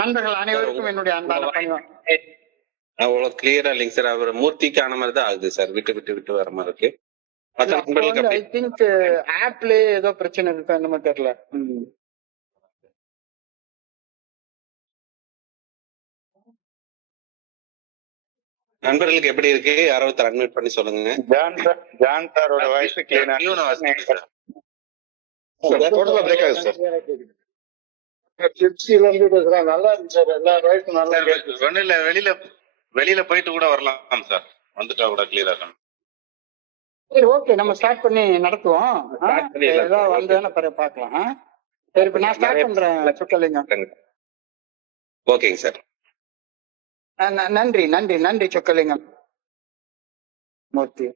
நண்பர்கள் அனைவருக்கும் என்னுடைய அன்பான பணிவான அவ்வளவு கிளியரா இல்லைங்க சார். அவர் மூர்த்திக்கு ஆன மாதிரி தான் ஆகுது சார். விட்டு விட்டு விட்டு வர மாதிரி இருக்கு. ஐ திங்க் ஆப்ல ஏதோ பிரச்சனை இருக்கு, அந்த மாதிரி தெரியல. நண்பர்களுக்கு எப்படி இருக்கு? யாரோ ஒருத்தர் அட்மிட் பண்ணி சொல்லுங்க. ஜான் சாரோட வாய்ஸ் கிளியரா டோட்டலா பிரேக் ஆகுது சார். திருச்சியில இருந்து பேசுறேன். நல்லா இருக்கு சார். எல்லா வாய்ஸும் நல்லா இருக்கு. வெளியில போயிட்டு கூட வரலாம் சார். வந்துட்டா கூட கிளியரா இருக்கும். சரி, ஓகே, நம்ம ஸ்டார்ட் பண்ணி நடத்துவோம். ஏதாவது வந்ததுன்னா பிறகு பார்க்கலாம். சரி, இப்ப நான் ஸ்டார்ட் பண்றேன். சொக்கலிங்கம். ஓகேங்க சார். நன்றி நன்றி நன்றி சொக்கலிங்கம் மூர்த்தி.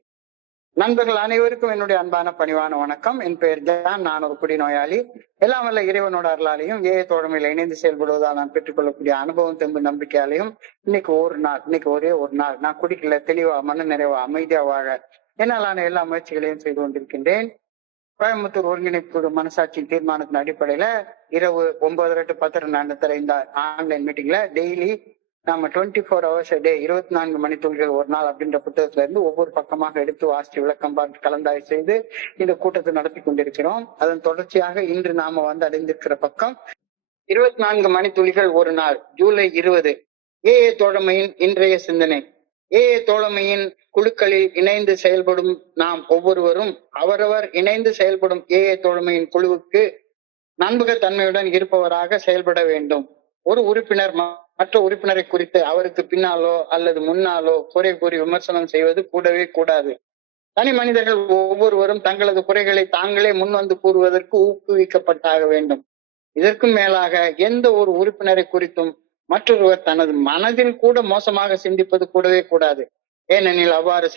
நண்பர்கள் அனைவருக்கும் என்னுடைய அன்பான பணிவான வணக்கம். என் பெயர் ஜான். நான் ஒரு குடிநோயாளி. எல்லாம் வல்ல இறைவனோட அருளாலையும் தோழமையில இணைந்து செயல்படுவதால் நான் பெற்றுக்கொள்ளக்கூடிய அனுபவம் தெம்பு நம்பிக்கையாலையும் இன்னைக்கு ஒரே ஒரு நாள் நான் குடிக்கல, தெளிவா மன நிறைவா அமைதியா வாழ என்னாலான எல்லா முயற்சிகளையும் செய்து கொண்டிருக்கின்றேன். கோயம்புத்தூர் ஒருங்கிணைப்பு மனசாட்சியின் தீர்மானத்தின் அடிப்படையில இரவு 9:30 to 10 நடத்துற இந்த ஆன்லைன் மீட்டிங்ல டெய்லி நாம 24 hours a day 24 மணித்துளிகள் ஒரு நாள் அப்படின்ற புத்தகத்துல இருந்து ஒவ்வொரு பக்கமாக எடுத்து வாசித்து விளக்கம் பார்த்து கலந்தாய்வு செய்து இந்த கூட்டத்தை நடத்தி கொண்டிருக்கிறோம். அதன் தொடர்ச்சியாக இன்று நாம அடைந்திருக்கிற பக்கம் 24 மணித்துளிகள் ஒரு நாள், ஜூலை 20. தோழமையின் இன்றைய சிந்தனை. தோழமையின் குழுக்களில் இணைந்து செயல்படும் நாம் ஒவ்வொருவரும் அவரவர் இணைந்து செயல்படும் தோழமையின் குழுவுக்கு நம்பகத்தன்மையுடன் இருப்பவராக செயல்பட வேண்டும். ஒரு உறுப்பினர் மற்ற உறுப்பினரை குறித்து அவருக்கு பின்னாலோ அல்லது முன்னாலோ குறை கூறி விமர்சனம் செய்வது கூடவே கூடாது. தனி மனிதர்கள் ஒவ்வொருவரும் தங்களது குறைகளை தாங்களே முன்வந்து கூறுவதற்கு ஊக்குவிக்கப்பட்டாக வேண்டும். இதற்கும் மேலாக எந்த ஒரு உறுப்பினரை குறித்தும் மற்றொருவர் தனது மனதில் கூட மோசமாக சிந்திப்பது கூடவே கூடாது. ஏனெனில் அவ்வாறு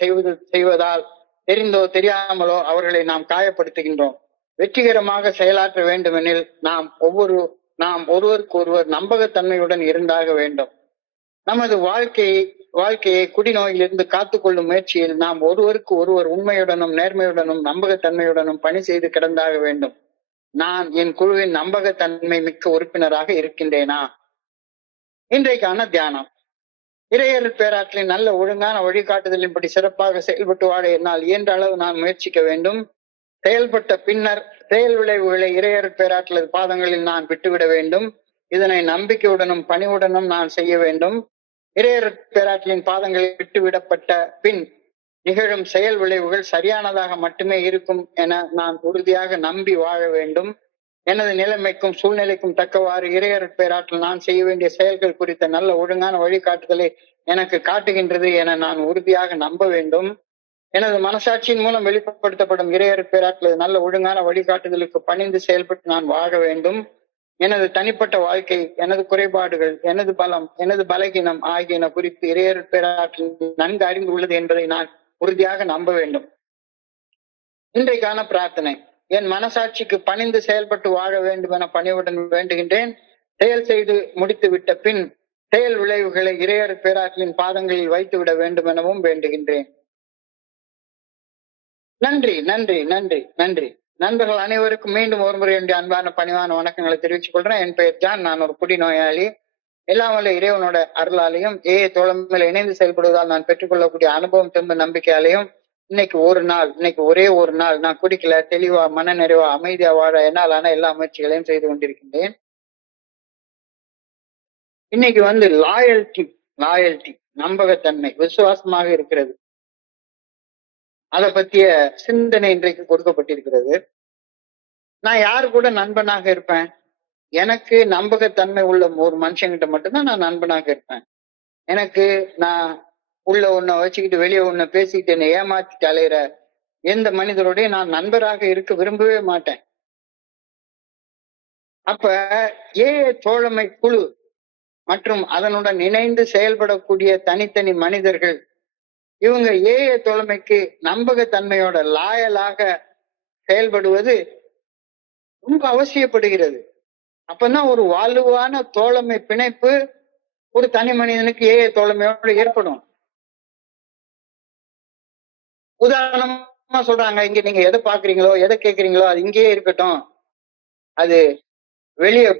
செய்வதால் தெரிந்தோ தெரியாமலோ அவர்களை நாம் காயப்படுத்துகின்றோம். வெற்றிகரமாக செயலாற்ற வேண்டுமெனில் நாம் ஒருவருக்கு ஒருவர் நம்பகத்தன்மையுடன் இருந்தாக வேண்டும். நமது வாழ்க்கையை குடிநோயிலிருந்து காத்துக்கொள்ளும் முயற்சியில் நாம் ஒருவருக்கு ஒருவர் உண்மையுடனும் நேர்மையுடனும் நம்பகத்தன்மையுடனும் பணி செய்து கிடந்தாக வேண்டும். நான் என் குழுவின் நம்பகத்தன்மை மிக்க உறுப்பினராக இருக்கின்றேனா? இன்றைக்கான தியானம். இறையர் பேராற்றலின் நல்ல ஒழுங்கான வழிகாட்டுதலின்படி சிறப்பாக செயல்பட்டு வாழ என்னால் இயன்ற அளவு நான் முயற்சிக்க வேண்டும். செயல்பட்ட பின்னர் செயல் விளைவுகளை இறையர் பேராற்றலது பாதங்களில் நான் விட்டுவிட வேண்டும். இதனை நம்பிக்கையுடனும் பணிவுடனும் நான் செய்ய வேண்டும். இறையர் பேராற்றலின் பாதங்களில் விட்டுவிடப்பட்ட பின் நிகழும் செயல் விளைவுகள் சரியானதாக மட்டுமே இருக்கும் என நான் உறுதியாக நம்பி வாழ வேண்டும். எனது நிலைமைக்கும் சூழ்நிலைக்கும் தக்கவாறு இறையர் பேராற்றல் நான் செய்ய வேண்டிய செயல்கள் குறித்த நல்ல ஒழுங்கான வழிகாட்டுதலை எனக்கு காட்டுகின்றது என நான் உறுதியாக நம்ப வேண்டும். எனது மனசாட்சியின் மூலம் வெளிப்படுத்தப்படும் இறையர் பேராற்றலது நல்ல ஒழுங்கான வழிகாட்டுதலுக்கு பணிந்து செயல்பட்டு நான் வாழ வேண்டும். எனது தனிப்பட்ட வாழ்க்கை, எனது குறைபாடுகள், எனது பலம், எனது பலகீனம் ஆகியன குறித்து இறையர் பேராற்றல் நன்கு அறிந்துள்ளது என்பதை நான் உறுதியாக நம்ப வேண்டும். இன்றைக்கான பிரார்த்தனை. என் மனசாட்சிக்கு பணிந்து செயல்பட்டு வாழ வேண்டும் என பணிவுடன் வேண்டுகின்றேன். செயல் செய்து முடித்து விட்ட பின் செயல் விளைவுகளை இறையர் பேராற்றலின் பாதங்களில் வைத்து விட வேண்டும் எனவும் வேண்டுகின்றேன். நன்றி நன்றி நன்றி நன்றி. நண்பர்கள் அனைவருக்கும் மீண்டும் ஒருமுறை என்னுடைய அன்பான பணிவான வணக்கங்களை தெரிவித்துக் கொள்றேன். என் பெயர் ஜான். நான் ஒரு குடிநோயாளி. எல்லாம் வல்ல இறைவனோட அருளாலையும் தோழமையில இணைந்து செயல்படுவதால் நான் பெற்றுக்கொள்ளக்கூடிய அனுபவம் தெம்பு நம்பிக்கையாலையும் இன்னைக்கு ஒரே ஒரு நாள் நான் குடிக்கல, தெளிவா மன நிறைவா அமைதியா வாழ என்னாலான எல்லா முயற்சிகளையும் செய்து கொண்டிருக்கின்றேன். இன்னைக்கு லாயல்டி நம்பகத்தன்மை, விசுவாசமாக இருக்கிறது. அதை பற்றிய சிந்தனை இன்றைக்கு கொடுக்கப்பட்டிருக்கிறது. நான் யாரு கூட நண்பனாக இருப்பேன்? எனக்கு நம்பகத்தன்மை உள்ள ஒரு மனுஷங்கிட்ட மட்டும்தான் நான் நண்பனாக இருப்பேன். எனக்கு நான் உள்ள ஒன்ன வச்சுக்கிட்டு வெளியே ஒன்ன பேசிக்கிட்டு என்னை ஏமாத்திட்டு அலையிற எந்த மனிதரோடய நான் நண்பராக இருக்க விரும்பவே மாட்டேன். அப்ப தோழமை குழு மற்றும் அதனுடன் இணைந்து செயல்படக்கூடிய தனித்தனி மனிதர்கள், இவங்க தோழமைக்கு நம்பகத்தன்மையோட லாயலாக செயல்படுவது ரொம்ப அவசியப்படுகிறது. அப்பதான் ஒரு வலுவான தோழமை பிணைப்பு ஒரு தனி மனிதனுக்கு தோழமையோட ஏற்படும். உதாரணமா சொல்றாங்க, இங்க நீங்க எதை பாக்குறீங்களோ எதை கேட்கறீங்களோ அது இங்கேயே இருக்கட்டும், அது வெளியே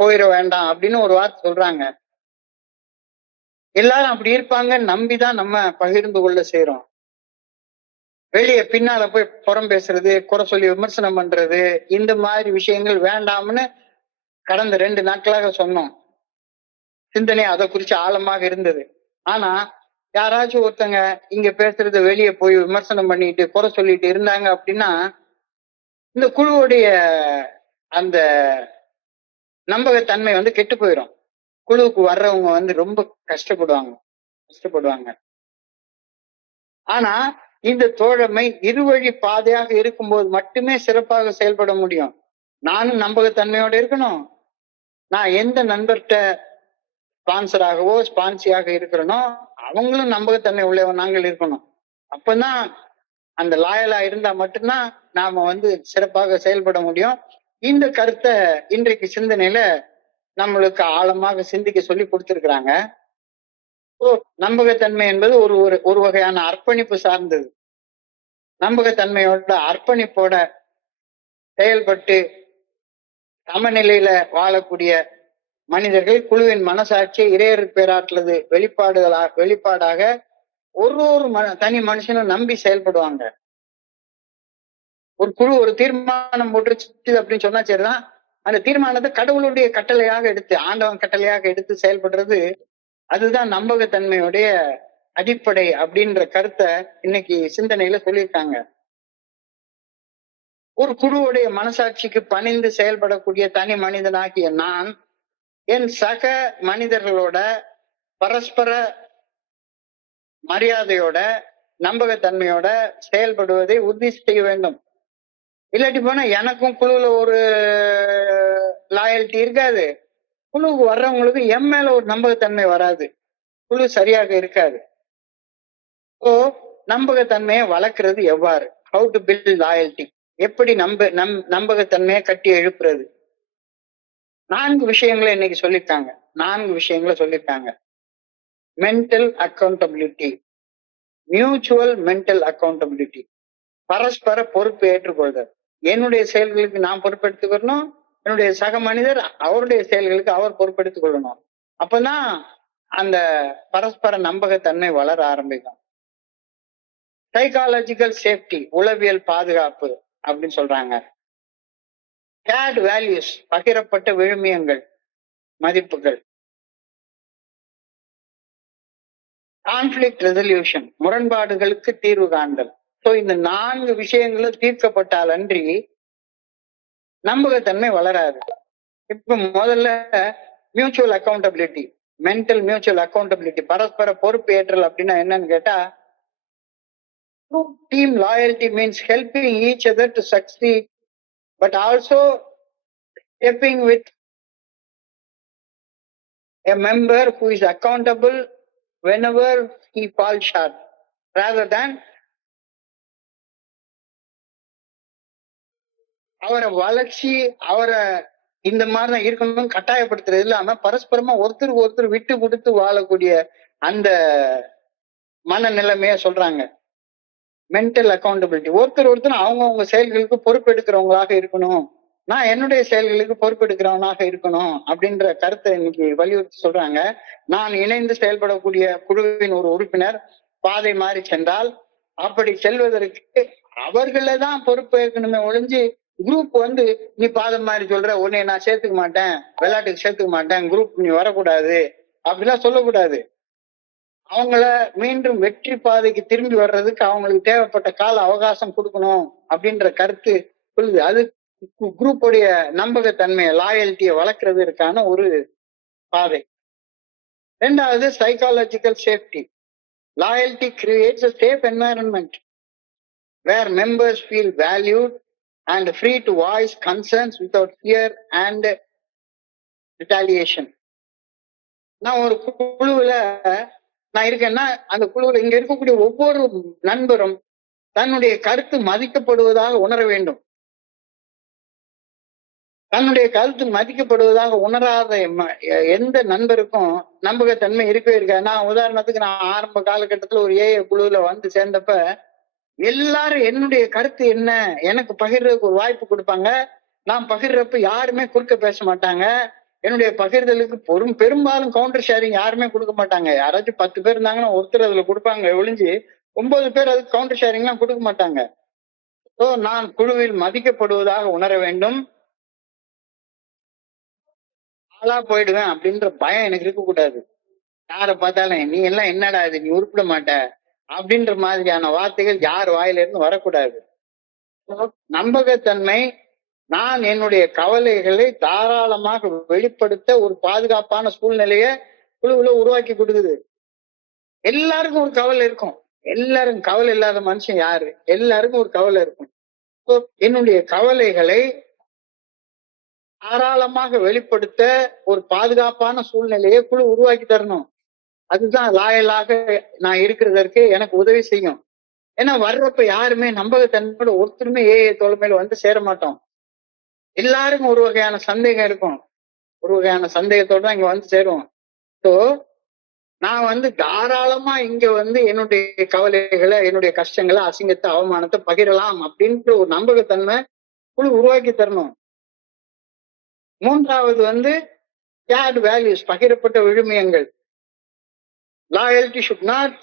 போயிட வேண்டாம் அப்படின்னு ஒரு வார்த்தை சொல்றாங்க. எல்லாரும் அப்படி இருப்பாங்கன்னு நம்பிதான் நம்ம பகிர்ந்து கொள்ள செய்யறோம். வெளியே பின்னால போய் புறம் பேசுறது, குறை சொல்லி விமர்சனம் பண்றது, இந்த மாதிரி விஷயங்கள் வேண்டாம்னு கடந்த 2 நாட்களாக சொன்னோம். சிந்தனை அதை குறிச்சு ஆழமாக இருந்தது. ஆனா யாராச்சும் ஒருத்தங்க இங்க பேசுறது வெளியே போய் விமர்சனம் பண்ணிட்டு குறை சொல்லிட்டு இருந்தாங்க அப்படின்னா இந்த குழுவுடைய அந்த நம்பகத்தன்மை வந்து கெட்டு போயிடும். குழுவுக்கு வர்றவங்க வந்து ரொம்ப கஷ்டப்படுவாங்க. ஆனா இந்த தோழமை இருவழி பாதையாக இருக்கும்போது மட்டுமே சிறப்பாக செயல்பட முடியும். நானும் நம்பகத்தன்மையோட இருக்கணும். நான் எந்த நண்பர்கிட்ட ஸ்பான்சராகவோ ஸ்பான்சியாக இருக்கிறனோ அவங்களும் நம்பகத்தன்மை உள்ளவன் நாங்கள் இருக்கணும். அப்பதான் அந்த லாயலா இருந்தா மட்டும்தான் நாம வந்து சிறப்பாக செயல்பட முடியும். இந்த கருத்தை இன்றைக்கு சிந்தனையில நம்மளுக்கு ஆழமாக சிந்திக்க சொல்லி கொடுத்திருக்கிறாங்க. நம்பகத்தன்மை என்பது ஒரு வகையான அர்ப்பணிப்பு சார்ந்தது. நம்பகத்தன்மையோட அர்ப்பணிப்போட செயல்பட்டு சமநிலையில வாழக்கூடிய மனிதர்கள் குழுவின் மனசாட்சியை இறையர் பேராற்றலது வெளிப்பாடாக ஒரு தனி மனுஷனும் நம்பி செயல்படுவாங்க. ஒரு குழு ஒரு தீர்மானம் போட்டுருச்சு அப்படின்னு சொன்னா சரிதான். அந்த தீர்மானத்தை கடவுளுடைய கட்டளையாக எடுத்து, ஆண்டவன் கட்டளையாக எடுத்து செயல்படுறது, அதுதான் நம்பகத்தன்மையுடைய அடிப்படை அப்படின்ற கருத்தை இன்னைக்கு சிந்தனையில சொல்லியிருக்காங்க. ஒரு குழுவுடைய மனசாட்சிக்கு பணிந்து செயல்படக்கூடிய தனி மனிதனாகிய நான் என் சக மனிதர்களோட பரஸ்பர மரியாதையோட நம்பகத்தன்மையோட செயல்படுவதை உறுதி செய்ய வேண்டும். இல்லாட்டி போனா எனக்கும் குழுவுல ஒரு லாயல்ட்டி இருக்காது, குழுவுக்கு வர்றவங்களுக்கு என் மேல ஒரு நம்பகத்தன்மை வராது, குழு சரியாக இருக்காது. நம்பகத்தன்மையை வளர்க்கிறது எவ்வாறு? How to build loyalty? எப்படி நம்பகத்தன்மையை கட்டி எழுப்புறது? 4 விஷயங்களை இன்னைக்கு சொல்லியிருக்காங்க. 4 விஷயங்களை சொல்லியிருக்காங்க. Mental accountability, mutual mental accountability, பரஸ்பர பொறுப்பு ஏற்றுக்கொள்தல். என்னுடைய செயல்களுக்கு நான் பொறுப்பெடுத்துக்கணும், என்னுடைய சக மனிதர் அவருடைய செயல்களுக்கு அவர் பொறுப்பெடுத்துக் கொள்ளணும். அப்பதான் அந்த பரஸ்பர நம்பகத்தன்மை வளர ஆரம்பிக்கும். சைக்காலஜிக்கல் சேஃப்டி, உளவியல் பாதுகாப்பு அப்படின்னு சொல்றாங்க. ஷேர்ட் வேல்யூஸ், பகிரப்பட்ட விழுமியங்கள், மதிப்புகள். கான்ஃபிளிக்ட் ரெசல்யூஷன், முரண்பாடுகளுக்கு தீர்வு காண்தல். இந்த 4 விஷயங்களும் தீர்க்கப்பட்டால் அன்றி நம்பகத்தன்மை வளராது. இப்ப முதல்ல mutual accountability, mental mutual accountability, பரஸ்பர பொறுப்பு ஏற்றல் அப்படின்னா என்னன்னு கேட்டா, team loyalty means helping each other to succeed, but also stepping with a member who is accountable whenever he falls short, rather than அவரை வளர்ச்சி, அவரை இந்த மாதிரிதான் இருக்கணும் கட்டாயப்படுத்துறது இல்லாம பரஸ்பரமா ஒருத்தருக்கு ஒருத்தர் விட்டு கொடுத்து வாழக்கூடிய அந்த மனநிலைமைய சொல்றாங்க மென்டல் அக்கௌண்டபிலிட்டி. ஒருத்தர் அவங்கவுங்க செயல்களுக்கு பொறுப்பெடுக்கிறவங்களாக இருக்கணும், நான் என்னுடைய செயல்களுக்கு பொறுப்பெடுக்கிறவனாக இருக்கணும் அப்படின்ற கருத்தை இன்னைக்கு வலியுறுத்தி சொல்றாங்க. நான் இணைந்து செயல்படக்கூடிய குழுவின் ஒரு உறுப்பினர் பாதை மாறி சென்றால் அப்படி செல்வதற்கு அவர்களே தான் பொறுப்பு ஏற்கனவே ஒழிஞ்சு குரூப் வந்து நீ பாதம் மாதிரி சொல்ற, உன்னை நான் சேர்த்துக்க மாட்டேன், விளையாட்டுக்கு சேர்த்துக்க மாட்டேன், குரூப் நீ வரக்கூடாது அப்படிலாம் சொல்லக்கூடாது. அவங்கள மீண்டும் வெற்றி பாதைக்கு திரும்பி வர்றதுக்கு அவங்களுக்கு தேவைப்பட்ட கால அவகாசம் கொடுக்கணும் அப்படின்ற கருத்து சொல்லுது. அது குரூப்புடைய நம்பகத்தன்மையை, லாயல்ட்டியை வளர்க்கறதுக்கான ஒரு பாதை. 2வது psychological safety. Loyalty creates a safe environment where members feel valued and free to voice concerns without fear and retaliation. நான் ஒரு குழுவுல நான் இருக்கேன்னா அந்த குழுவுல இங்க இருக்கக்கூடிய ஒவ்வொரு நண்பரும் தன்னுடைய கருத்து மதிக்கப்படுவதாக உணர வேண்டும். தன்னுடைய கருத்து மதிக்கப்படுவதாக உணராத எந்த நண்பருக்கும் நம்பகத்தன்மை இருக்கவே இருக்காது. நான் உதாரணத்துக்கு நான் ஆரம்ப காலகட்டத்துல ஒரு ஏஐ குழுவுல வந்து சேர்ந்தப்ப எல்லாரும் என்னுடைய கருத்து என்ன எனக்கு பகிர்றதுக்கு ஒரு வாய்ப்பு கொடுப்பாங்க. நான் பகிர்றப்ப யாருமே குறுக்க பேச மாட்டாங்க. என்னுடைய பகிர்தலுக்கு பெரும்பாலும் கவுண்டர் ஷேரிங் யாருமே கொடுக்க மாட்டாங்க. யாராச்சும் 10 பேர் இருந்தாங்கன்னா ஒருத்தர் அதுல கொடுப்பாங்க ஒழிஞ்சு 9 பேர் அதுக்கு கவுண்டர் ஷேரிங் எல்லாம் கொடுக்க மாட்டாங்க. ஸோ நான் குழுவில் மதிக்கப்படுவதாக உணர வேண்டும். ஆளா போயிடுவேன் அப்படின்ற பயம் எனக்கு இருக்கக்கூடாது. யாரை பார்த்தாலும் நீ எல்லாம் என்னடா இது, நீ உருப்பிட மாட்ட அப்படின்ற மாதிரியான வார்த்தைகள் யார் வாயில இருந்து வரக்கூடாது. நம்பகத்தன்மை, நான் என்னுடைய கவலைகளை தாராளமாக வெளிப்படுத்த ஒரு பாதுகாப்பான சூழ்நிலைய குழுவுல உருவாக்கி கொடுக்குது. எல்லாருக்கும் ஒரு கவலை இருக்கும். எல்லாரும் கவலை இல்லாத மனுஷன் யாரு? எல்லாருக்கும் ஒரு கவலை இருக்கும். என்னுடைய கவலைகளை தாராளமாக வெளிப்படுத்த ஒரு பாதுகாப்பான சூழ்நிலையை குழு உருவாக்கி தரணும். அதுதான் லாயலாக நான் இருக்கிறதற்கு எனக்கு உதவி செய்யும். ஏன்னா வர்றப்ப யாருமே நம்பகத்தன்மையோட ஒருத்தருமே தோழமையில வந்து சேர மாட்டோம். எல்லாருக்கும் ஒரு வகையான சந்தேகம் இருக்கும். ஒரு வகையான சந்தேகத்தோட தான் இங்க வந்து சேருவோம். ஸோ நான் வந்து தாராளமா இங்க வந்து என்னுடைய கவலைகளை, என்னுடைய கஷ்டங்களை, அசிங்கத்தை, அவமானத்தை பகிரலாம் அப்படின்ற ஒரு நம்பகத்தன்மை குழு உருவாக்கி தரணும். மூன்றாவது வந்து shared values, பகிரப்பட்ட விழுமியங்கள். Loyalty should not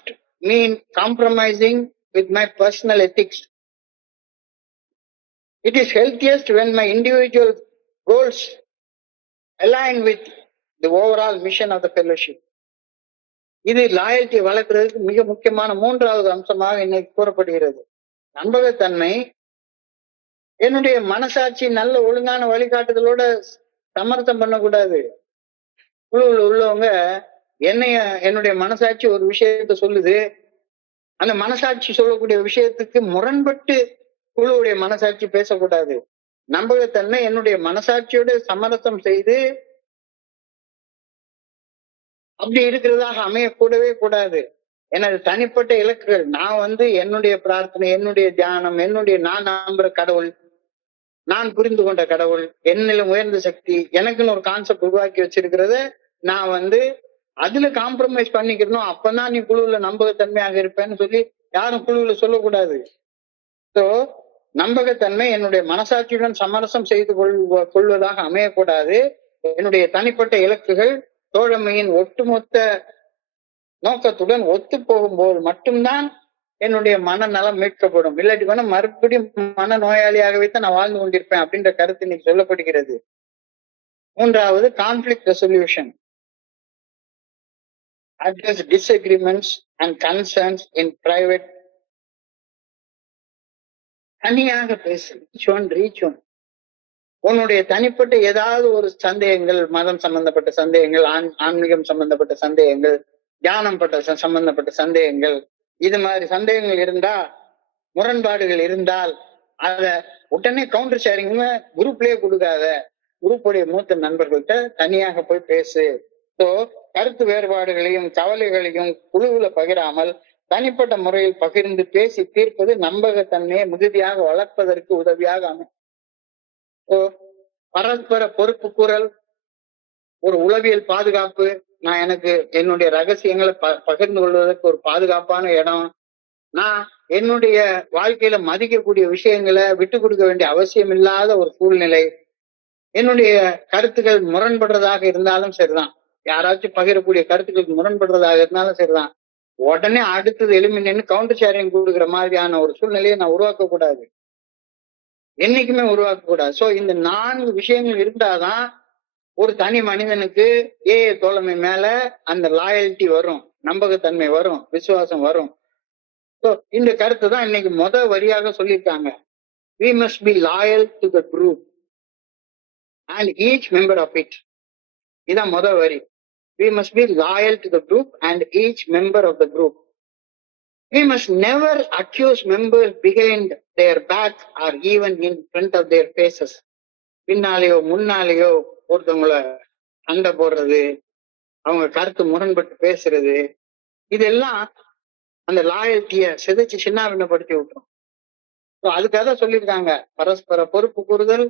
mean compromising with my personal ethics. It is healthiest when my individual goals align with the overall mission of the fellowship. இது லாயல்ட்டி வளர்க்கறதுக்கு மிக முக்கியமான மூன்றாவது அம்சமாக இன்னைக்கு கூறப்படுகிறது. நம்பகத்தன்மை என்னுடைய மனசாட்சி நல்ல ஒழுங்கான வழிகாட்டுதலோட சமரசம் பண்ணக்கூடாது. குழுவில் உள்ளவங்க என்னுடைய மனசாட்சி ஒரு விஷயத்த சொல்லுது, அந்த மனசாட்சி சொல்லக்கூடிய விஷயத்துக்கு முரண்பட்டு குழுவுடைய மனசாட்சி பேசக்கூடாது. நம்பகத்தன்மை என்னுடைய மனசாட்சியோட சமரசம் செய்து அப்படி இருக்கிறதாக அமையக்கூடவே கூடாது. எனது தனிப்பட்ட இலக்குகள், நான் வந்து என்னுடைய பிரார்த்தனை, என்னுடைய தியானம், என்னுடைய நான் நம்புற கடவுள், நான் புரிந்து கொண்ட கடவுள், என்னிலும் உயர்ந்த சக்தி, எனக்குன்னு ஒரு கான்செப்ட் உருவாக்கி வச்சிருக்கிறத நான் வந்து அதுல காம்ப்ரமைஸ் பண்ணிக்கிறணும். அப்பதான் நீ குழுவுல நம்பகத்தன்மையாக இருப்பேன்னு சொல்லி யாரும் குழுவுல சொல்லக்கூடாது. ஸோ நம்பகத்தன்மை என்னுடைய மனசாட்சியுடன் சமரசம் செய்து கொள்வதாக அமையக்கூடாது. என்னுடைய தனிப்பட்ட இலக்குகள் தோழமையின் ஒட்டுமொத்த நோக்கத்துடன் ஒத்து போகும்போது மட்டும்தான் என்னுடைய மனநலம் மீட்கப்படும். இல்லாட்டி வேணா மறுபடியும் மன நோயாளியாகவே தான் நான் வாழ்ந்து கொண்டிருப்பேன் அப்படின்ற கருத்து இன்னைக்கு சொல்லப்படுகிறது. மூன்றாவது conflict resolution. Address disagreements and concerns in private. தனியாக பேசு, ரீச் ஒன். உன்னுடைய தனிப்பட்ட ஏதாவது ஒரு சந்தேகங்கள், மதம் சம்பந்தப்பட்ட சந்தேகங்கள், ஆன்மீகம் சம்பந்தப்பட்ட சந்தேகங்கள், தியானம் சம்பந்தப்பட்ட சந்தேகங்கள், இது மாதிரி சந்தேகங்கள் இருந்தா, முரண்பாடுகள் இருந்தால் அத உடனே கவுண்டர் ஷேரிங் குரூப்லயே கொடுக்காத, குரூப்புடைய மூத்த நண்பர்கள்ட்ட தனியாக போய் பேசு. ஸோ கருத்து வேறுபாடுகளையும் கவலைகளையும் குழுவுல பகிராமல் தனிப்பட்ட முறையில் பகிர்ந்து பேசி தீர்ப்பது நம்பகத்தன்மையை மிகுதியாக வளர்ப்பதற்கு உதவியாக அமையும். பரஸ்பர பொறுப்பு கூறல், ஒரு உளவியல் பாதுகாப்பு. நான் எனக்கு என்னுடைய ரகசியங்களை பகிர்ந்து கொள்வதற்கு ஒரு பாதுகாப்பான இடம். நான் என்னுடைய வாழ்க்கையில மதிக்கக்கூடிய விஷயங்களை விட்டு கொடுக்க வேண்டிய அவசியம் இல்லாத ஒரு சூழ்நிலை. என்னுடைய கருத்துக்கள் முரண்படுறதாக இருந்தாலும் சரிதான், யாராச்சும் பகிரக்கூடிய கருத்துக்களுக்கு முரண்படுறதாக இருந்தாலும் சரிதான், உடனே அடுத்தது எலிமினேட் கவுண்டர் ஷேரிங் கொடுக்குற மாதிரியான ஒரு சூழ்நிலையை நான் உருவாக்க கூடாது, என்னைக்குமே உருவாக்க கூடாது. சோ இந்த 4 விஷயங்கள் இருந்தாதான் ஒரு தனி மனிதனுக்கு தோழமை மேல அந்த லாயல்ட்டி வரும், நம்பகத்தன்மை வரும், விசுவாசம் வரும். சோ இந்த கருத்து தான் இன்னைக்கு வரியாக சொல்லியிருக்காங்க. We must be loyal to the group and each member of it. இதான் வரி. We must be loyal to the group and each member of the group. We must never accuse members behind their back or even in front of their faces. பின்னாலேயோ முன்னாலேயோ ஒருத்தவங்கள சண்டை போடுறது, அவங்க கருத்து முரண்பட்டு பேசுறது, இதெல்லாம் அந்த லாயல்ட்டிய சிதைச்சு சின்னாபின்னப்படுத்தி விட்டுரும். அதுக்காக சொல்லியிருக்காங்க பரஸ்பர பொறுப்பு கூறுதல்.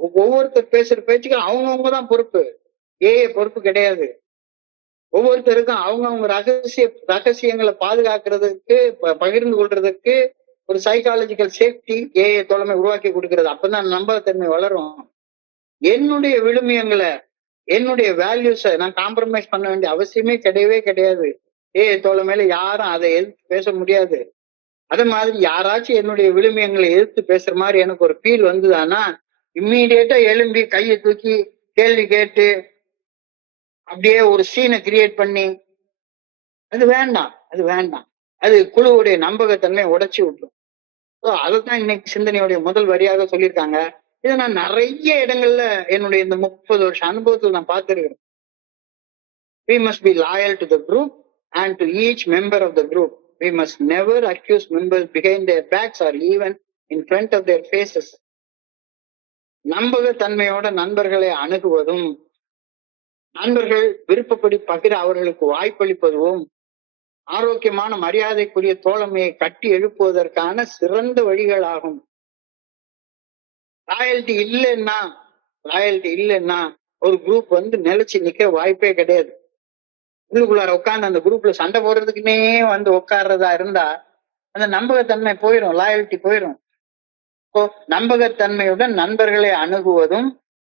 ஒவ்வொருத்தர் பேசுற பேச்சுக்கு அவங்கவுங்க தான் பொறுப்பு, பொறுப்பு கிடையாது. ஒவ்வொருத்தருக்கும் அவங்கவுங்க ரகசியங்களை பாதுகாக்கிறதுக்கு, பகிர்ந்து கொள்றதுக்கு ஒரு சைக்காலஜிக்கல் சேஃப்டி தோழமை உருவாக்கி கொடுக்கிறது. அப்பதான் நம்பகத்தன்மை வளரும். என்னுடைய விழுமியங்களை, என்னுடைய வேல்யூஸை நான் காம்ப்ரமைஸ் பண்ண வேண்டிய அவசியமே கிடையவே கிடையாது. தோழ மேல யாரும் அதை எதிர்த்து பேச முடியாது. அது மாதிரி யாராச்சும் என்னுடைய விழுமியங்களை எதிர்த்து பேசுற மாதிரி எனக்கு ஒரு ஃபீல் வந்ததுன்னா இம்மீடியட்டா எழும்பி கையை தூக்கி கேள்வி கேட்டு அப்படியே ஒரு சீனை கிரியேட் பண்ணி, அது வேண்டாம், அது வேண்டாம். அது குழுவுடைய நம்பகத்தன்மையை உடைச்சு விட்டுரும். அதைத்தான் இன்னைக்கு சிந்தனையுடைய முதல் வரியாக சொல்லியிருக்காங்க. இதை நான் நிறைய இடங்கள்ல என்னுடைய இந்த 30 வருஷ அனுபவத்தில் நான் பார்த்திருக்கிறேன். We must be loyal to the group and to each member of the group. We must never accuse members behind their backs or even in front of their faces. நம்பகத்தன்மையோட நண்பர்களை அணுகுவதும், நண்பர்கள் விருப்பப்படி பகிர அவர்களுக்கு வாய்ப்பளிப்பதும் ஆரோக்கியமான மரியாதைக்குரிய தோழமையை கட்டி எழுப்புவதற்கான சிறந்த வழிகளாகும். லாயல்ட்டி இல்லைன்னா ஒரு குரூப் வந்து நிலைச்சு நிக்க வாய்ப்பே கிடையாது. உள்ளுக்குள்ளார உட்கார்ந்து அந்த குரூப்ல சண்டை போடுறதுக்குன்னே வந்து உட்கார்றதா இருந்தா அந்த நம்பகத்தன்மை போயிடும், லாயல்ட்டி போயிடும். நம்பகத்தன்மையுடன் நண்பர்களை அணுகுவதும்,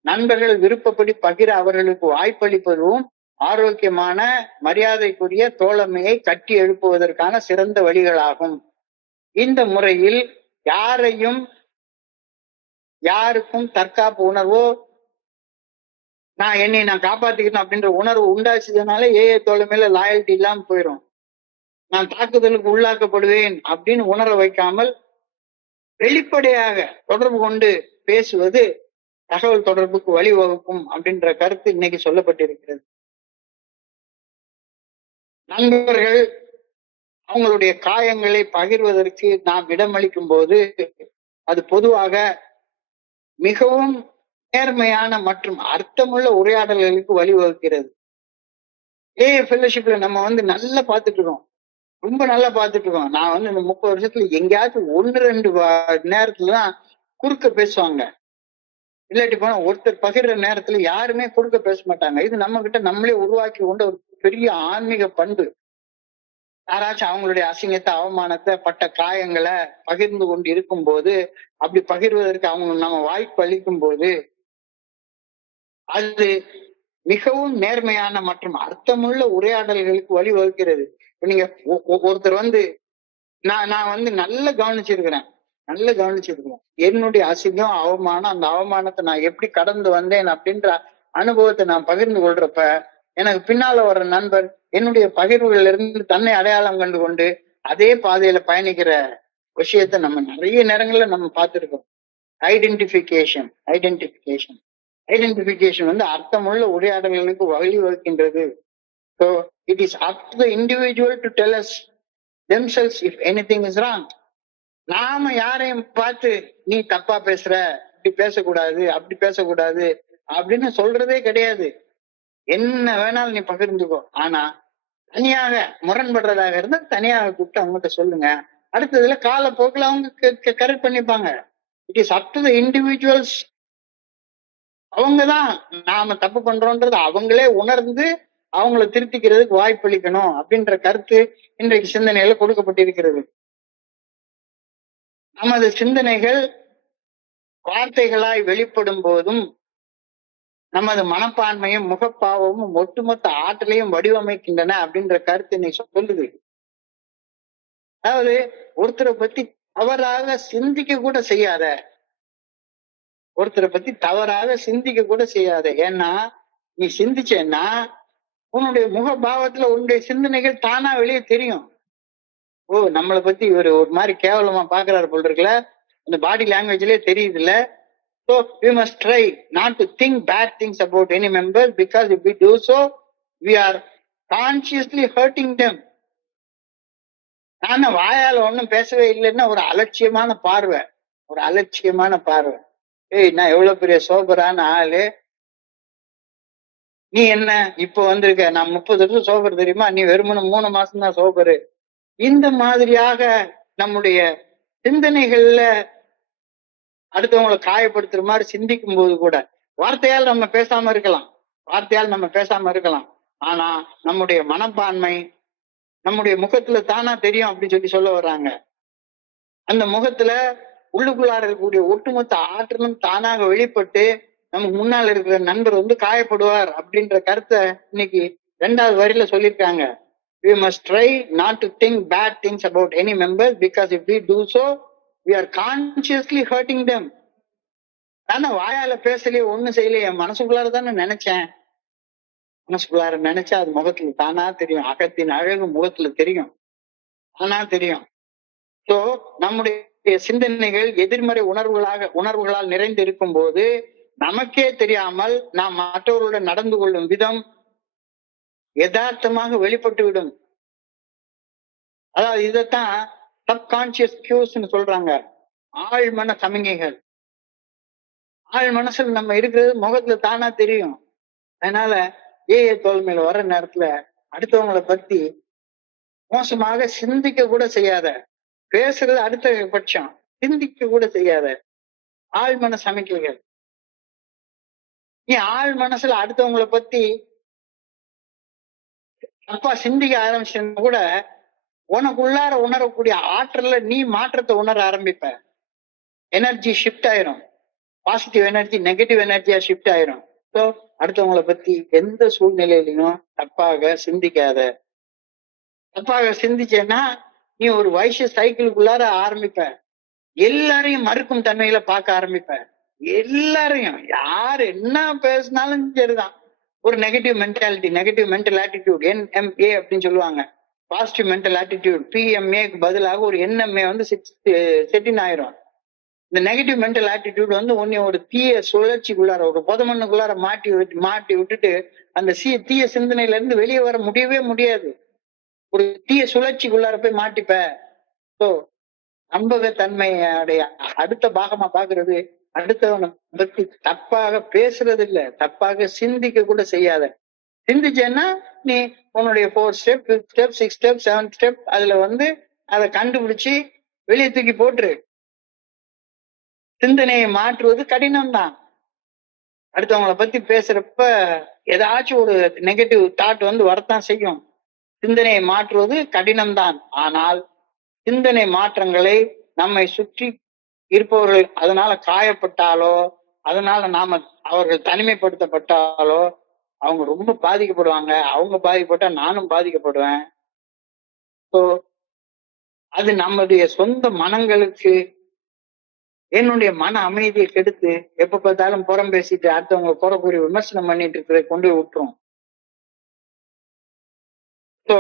நண்பர்கள் விருப்பப்படி பகிர அவர்களுக்கு வாய்ப்பளிப்பதும் ஆரோக்கியமான மரியாதைக்குரிய தோழமையை கட்டி எழுப்புவதற்கான சிறந்த வழிகளாகும். இந்த முறையில் யாருக்கும் தற்காப்பு உணர்வோ, என்னை நான் காப்பாத்திக்கணும் அப்படின்ற உணர்வு உண்டாச்சுனால தோழமையில லாயல்ட்டி இல்லாம போயிடும். நான் தாக்குதலுக்கு உள்ளாக்கப்படுவேன் அப்படின்னு உணர வைக்காமல் வெளிப்படையாக தொடர்பு கொண்டு பேசுவது தகவல் தொடர்புக்கு வழிவகுக்கும் அப்படின்ற கருத்து இன்னைக்கு சொல்லப்பட்டிருக்கிறது. நண்பர்கள் அவங்களுடைய காயங்களை பகிர்வதற்கு நாம் இடமளிக்கும் போது அது பொதுவாக மிகவும் நேர்மையான மற்றும் அர்த்தமுள்ள உரையாடல்களுக்கு வழிவகுக்கிறது. ஃபெல்லோஷிப்ல நம்ம வந்து நல்லா பார்த்துட்டு இருக்கோம், ரொம்ப நல்லா பார்த்துட்டு இருக்கோம். நான் வந்து இந்த 30 வருஷத்துல எங்கேயாச்சும் 1-2 நேரத்துலதான் குறுக்க பேசுவாங்க. இல்லாட்டி போனா ஒருத்தர் பகிர்ற நேரத்துல யாருமே குறுக்க பேச மாட்டாங்க. இது நம்ம கிட்ட நம்மளே உருவாக்கி கொண்ட ஒரு பெரிய ஆன்மீக பண்பு. யாராச்சும் அவங்களுடைய அசிங்கத்தை, அவமானத்தை, பட்ட காயங்களை பகிர்ந்து கொண்டு இருக்கும் போது, அப்படி பகிர்வதற்கு அவங்க நம்ம வாய்ப்பு அளிக்கும் போது அது மிகவும் நேர்மையான மற்றும் அர்த்தமுள்ள உரையாடல்களுக்கு வழிவகுக்கிறது. நீங்க ஒருத்தர் வந்து நான் வந்து நல்லா கவனிச்சிருக்கிறேன். என்னுடைய அசிங்கம், அவமானம், அந்த அவமானத்தை நான் எப்படி கடந்து வந்தேன் அப்படின்ற அனுபவத்தை நான் பகிர்ந்து கொள்றப்ப எனக்கு பின்னால வர்ற நண்பர் என்னுடைய பகிர்வுகள்ல இருந்து தன்னை அடையாளம் கண்டு கொண்டு அதே பாதையில பயணிக்கிற விஷயத்த நம்ம நிறைய நேரங்கள்ல நம்ம பார்த்திருக்கோம். ஐடென்டிபிகேஷன் வந்து அர்த்தமுள்ள உரையாடல்களுக்கு வழிவகுக்கின்றது. So it is up to the individual to tell us themselves if anything is wrong. நாம யாரையும் பார்த்து நீ தப்பா பேசுற, இப்படி பேசக்கூடாது, அப்படி பேசக்கூடாது அப்படின்னு சொல்றதே கிடையாது. என்ன வேணாலும் நீ பகிர்ந்துக்கோ. ஆனா தனியாக முரண்படுறதாக இருந்தா தனியாக கூப்பிட்டு அவங்ககிட்ட சொல்லுங்க. அடுத்ததுல காலப்போக்கில் அவங்க கரெக்ட் பண்ணிப்பாங்க. It is up to the individuals. அவங்கதான் நாம தப்பு பண்றோன்றது அவங்களே உணர்ந்து அவங்கள திருத்திக்கிறதுக்கு வாய்ப்பளிக்கணும் அப்படின்ற கருத்து இன்றைக்கு சிந்தனையில கொடுக்கப்பட்டிருக்கிறது. நமது சிந்தனைகள் வார்த்தைகளாய் வெளிப்படும் போதும் நமது மனப்பான்மையும் முகப்பாவமும் ஒட்டுமொத்த ஆற்றலையும் வடிவமைக்கின்றன அப்படின்ற கருத்து இன்னைக்கு சொல்லுது. அதாவது ஒருத்தரை பத்தி தவறாக சிந்திக்க கூட செய்யாத. ஏன்னா நீ சிந்திச்சேன்னா உன்னுடைய முகபாவத்துல உன்னுடைய சிந்தனைகள் தானா வெளியே தெரியும். நம்மளை பத்தி இவர் ஒரு மாதிரி கேவலமா பாக்குறாரு போல் இருக்குல்ல, அந்த பாடி லாங்குவேஜ்லயே தெரியுது இல்ல. So we must try not to think bad things about any members, because if we do so, we are consciously hurting them. நான் வாயால ஒண்ணும் பேசவே இல்லைன்னா ஒரு அலட்சியமான பார்வை. நான் எவ்வளவு பெரிய சோபரான ஆளு, நீ என்ன இப்ப வந்திருக்க, நான் 30 வருஷம் சோபர் தெரியுமா, நீ வெறுமனே 3 மாசம் தான் சோபரு. இந்த மாதிரியாக நம்முடைய சிந்தனைகள்ல அடுத்தவங்களை காயப்படுத்துற மாதிரி சிந்திக்கும் போது கூட வார்த்தையால் நம்ம பேசாம இருக்கலாம். ஆனா நம்முடைய மனப்பான்மை நம்முடைய முகத்துல தானா தெரியும் அப்படின்னு சொல்ல வர்றாங்க. அந்த முகத்துல உள்ளுக்குள்ளார இருக்கக்கூடிய ஒட்டுமொத்த ஆற்றலும் தானாக வெளிப்பட்டு நமக்கு முன்னால் இருக்கிற நண்பர் வந்து காயப்படுவார் அப்படின்ற கருத்தை இன்னைக்கு 2வது வரியில சொல்லியிருக்காங்க. We must try not to think bad things about any members because if we do so, we are consciously hurting them. ஆனா வாயால பேசலையே, ஒண்ணும் செய்யலையே, என் மனசுக்குள்ளார தானே நினைச்சேன். மனசுக்குள்ளார நினைச்சா அது முகத்துல தானா தெரியும். அகத்தின் அழகு முகத்துல தெரியும், தானா தெரியும். சோ நம்முடைய சிந்தனைகள் எதிர்மறை உணர்வுகளால் நிறைந்து இருக்கும் போது நமக்கே தெரியாமல் நாம் மற்றவர்களுடன் நடந்து கொள்ளும் விதம் யதார்த்தமாக வெளிப்பட்டு விடும். அதாவது இதத்தான் சப்கான்சியஸ் கியூஸ்ன்னு சொல்றாங்க, ஆழ்மன சமிகைகள். ஆழ் மனசுல நம்ம இருக்கிறது முகத்துல தானா தெரியும். அதனால தோல்மையில வர்ற நேரத்துல அடுத்தவங்களை பத்தி மோசமாக சிந்திக்க கூட செய்யாத, பேசுறது அடுத்த பட்சம், சிந்திக்க கூட செய்யாத ஆழ்மன சமிக்கைகள். நீ ஆழ் மனசுல அடுத்தவங்களை பத்தி தப்பா சிந்திக்க ஆரம்பிச்சா கூட உனக்குள்ளார உணரக்கூடிய ஆற்றல்ல நீ மாற்றத்தை உணர ஆரம்பிப்ப. எனர்ஜி ஷிஃப்ட் ஆயிரும். பாசிட்டிவ் எனர்ஜி நெகட்டிவ் எனர்ஜியா ஷிஃப்ட் ஆயிரும். ஸோ அடுத்தவங்களை பத்தி எந்த சூழ்நிலையிலையும் தப்பாக சிந்திக்காத. தப்பாக சிந்திச்சேன்னா நீ ஒரு வயசு சைக்கிளுக்குள்ளார ஆரம்பிப்ப. எல்லாரையும் மறுக்கும் தன்மையில பார்க்க ஆரம்பிப்ப. எல்லாரையும் யாரு என்ன பேசினாலும் சரிதான். ஒரு negative mentality, negative mental attitude, NMA அப்படின்னு சொல்லுவாங்க. பாசிட்டிவ் மென்டல் ஆட்டிடியூட் PMAக்கு பதிலாக ஒரு NMA வந்து செட்டின் ஆயிரும். இந்த நெகட்டிவ் மென்டல் ஆட்டிடியூட் வந்து உன்னை ஒரு தீய சுழற்சிக்குள்ளார, ஒரு புதமண்ணுக்குள்ளார மாட்டி விட்டுட்டு அந்த தீய சிந்தனையில இருந்து வெளியே வர முடியவே முடியாது. ஒரு தீய சுழற்சிக்குள்ளார போய் மாட்டிப்ப. ஸோ நம்பகத்தன்மையுடைய அடுத்த பாகமா பாக்குறது, அடுத்தவனை பத்தி தப்பாக பேசுறது இல்ல, தப்பாக சிந்திக்க கூட செய்யாத. சிந்திச்சேன்னா நீ உன்னுடைய 4 ஸ்டெப் 5 ஸ்டெப் 6 ஸ்டெப் 7 ஸ்டெப் அதுல வந்து அதை கண்டுபிடிச்சு வெளியே தூக்கி போட்டுரு. சிந்தனையை மாற்றுவது கடினம் தான். அடுத்தவங்களை பத்தி பேசுறப்ப ஏதாச்சும் ஒரு நெகட்டிவ் தாட் வந்து வரத்தான் செய்யும். சிந்தனையை மாற்றுவது கடினம்தான். ஆனால் சிந்தனை மாற்றங்களை நம்மை சுற்றி இருப்பவர்கள் அதனால காயப்பட்டாலோ, அதனால அவர்கள் தனிமைப்படுத்தப்பட்டாலோ அவங்க ரொம்ப பாதிக்கப்படுவாங்க. அவங்க பாதிக்கப்பட்டா நானும் பாதிக்கப்படுவேன். ஸோ அது நம்முடைய சொந்த மனங்களுக்கு, என்னுடைய மன அமைதியை கெடுத்து எப்ப பார்த்தாலும் புறம் பேசிட்டு அடுத்தவங்க குறை கூறி விமர்சனம் பண்ணிட்டு இருக்கிறத கொண்டு விட்டுரும். ஸோ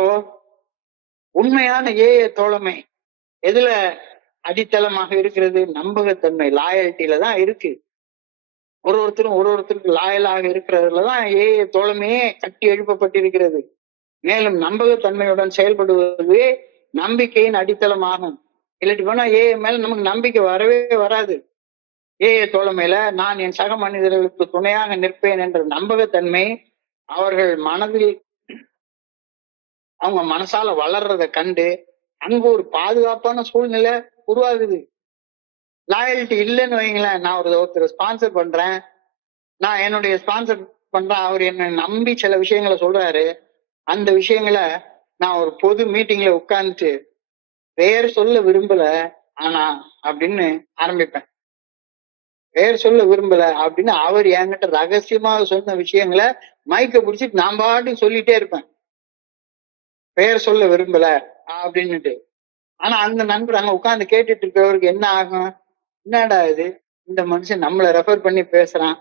உண்மையான தோழமை எதுல அடித்தளமாக இருக்கிறது? நம்பகத்தன்மை, லாயல்ட்டியில தான் இருக்கு. ஒருத்தருக்கு லாயலாக இருக்கிறதுலதான் தோழமையே கட்டி எழுப்பப்பட்டிருக்கிறது. மேலும் நம்பகத்தன்மையுடன் செயல்படுவதுவே நம்பிக்கையின் அடித்தளமாகும். இல்லாட்டி போனா மேல நமக்கு நம்பிக்கை வரவே வராது. தோழமையில நான் என் சக மனிதர்களுக்கு துணையாக நிற்பேன் என்ற நம்பகத்தன்மை அவர்கள் மனதில், அவங்க மனசால வளர்றத கண்டு அங்க ஒரு பாதுகாப்பான சூழ்நிலை உருவாகுது. லாயல்ட்டி இல்லைன்னு வைங்களேன், நான் ஒருத்தர் ஸ்பான்சர் பண்றேன், நான் என்னுடைய ஸ்பான்சர் பண்றேன், அவர் என்ன நம்பி சில விஷயங்களை சொல்றாரு, அந்த விஷயங்களை நான் ஒரு பொது மீட்டிங்ல உட்கார்ந்துட்டு பெயர் சொல்ல விரும்பல ஆனா அப்படின்னு ஆரம்பிப்பேன். பெயர் சொல்ல விரும்பல அப்படின்னு அவர் என்கிட்ட ரகசியமாக சொன்ன விஷயங்களை மைக்க பிடிச்சிட்டு நான் பாட்டுக்கு சொல்லிட்டே இருப்பேன், பெயர் சொல்ல விரும்பல அப்படின்னுட்டு. ஆனா அந்த நண்பர் அங்க உட்கார்ந்து கேட்டுட்டு இருக்கவருக்கு என்ன ஆகும்? என்னடா இது, இந்த மனுஷன் நம்மளை ரெஃபர் பண்ணி பேசுறான்.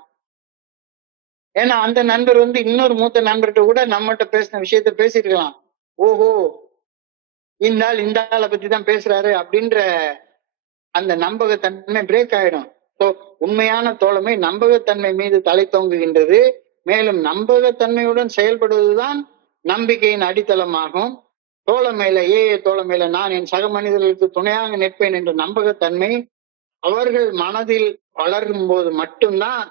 ஏன்னா அந்த நண்பர் வந்து இன்னொரு மூத்த நண்பர்கிட்ட கூட நம்மகிட்ட பேசின விஷயத்த பேசிருக்கலாம். ஓஹோ, இந்த ஆளை பத்தி தான் பேசுறாரு அப்படின்ற அந்த நம்பகத்தன்மை பிரேக் ஆயிடும். ஸோ உண்மையான தோழமை நம்பகத்தன்மை மீது தலை தொங்குகின்றது. மேலும் நம்பகத்தன்மையுடன் செயல்படுவதுதான் நம்பிக்கையின் அடித்தளமாகும். தோழமையில தோழமையில நான் என் சக மனிதர்களுக்கு துணையாக நிற்பேன் என்ற நம்பகத்தன்மை அவர்கள் மனதில் வளரும் போது மட்டும்தான்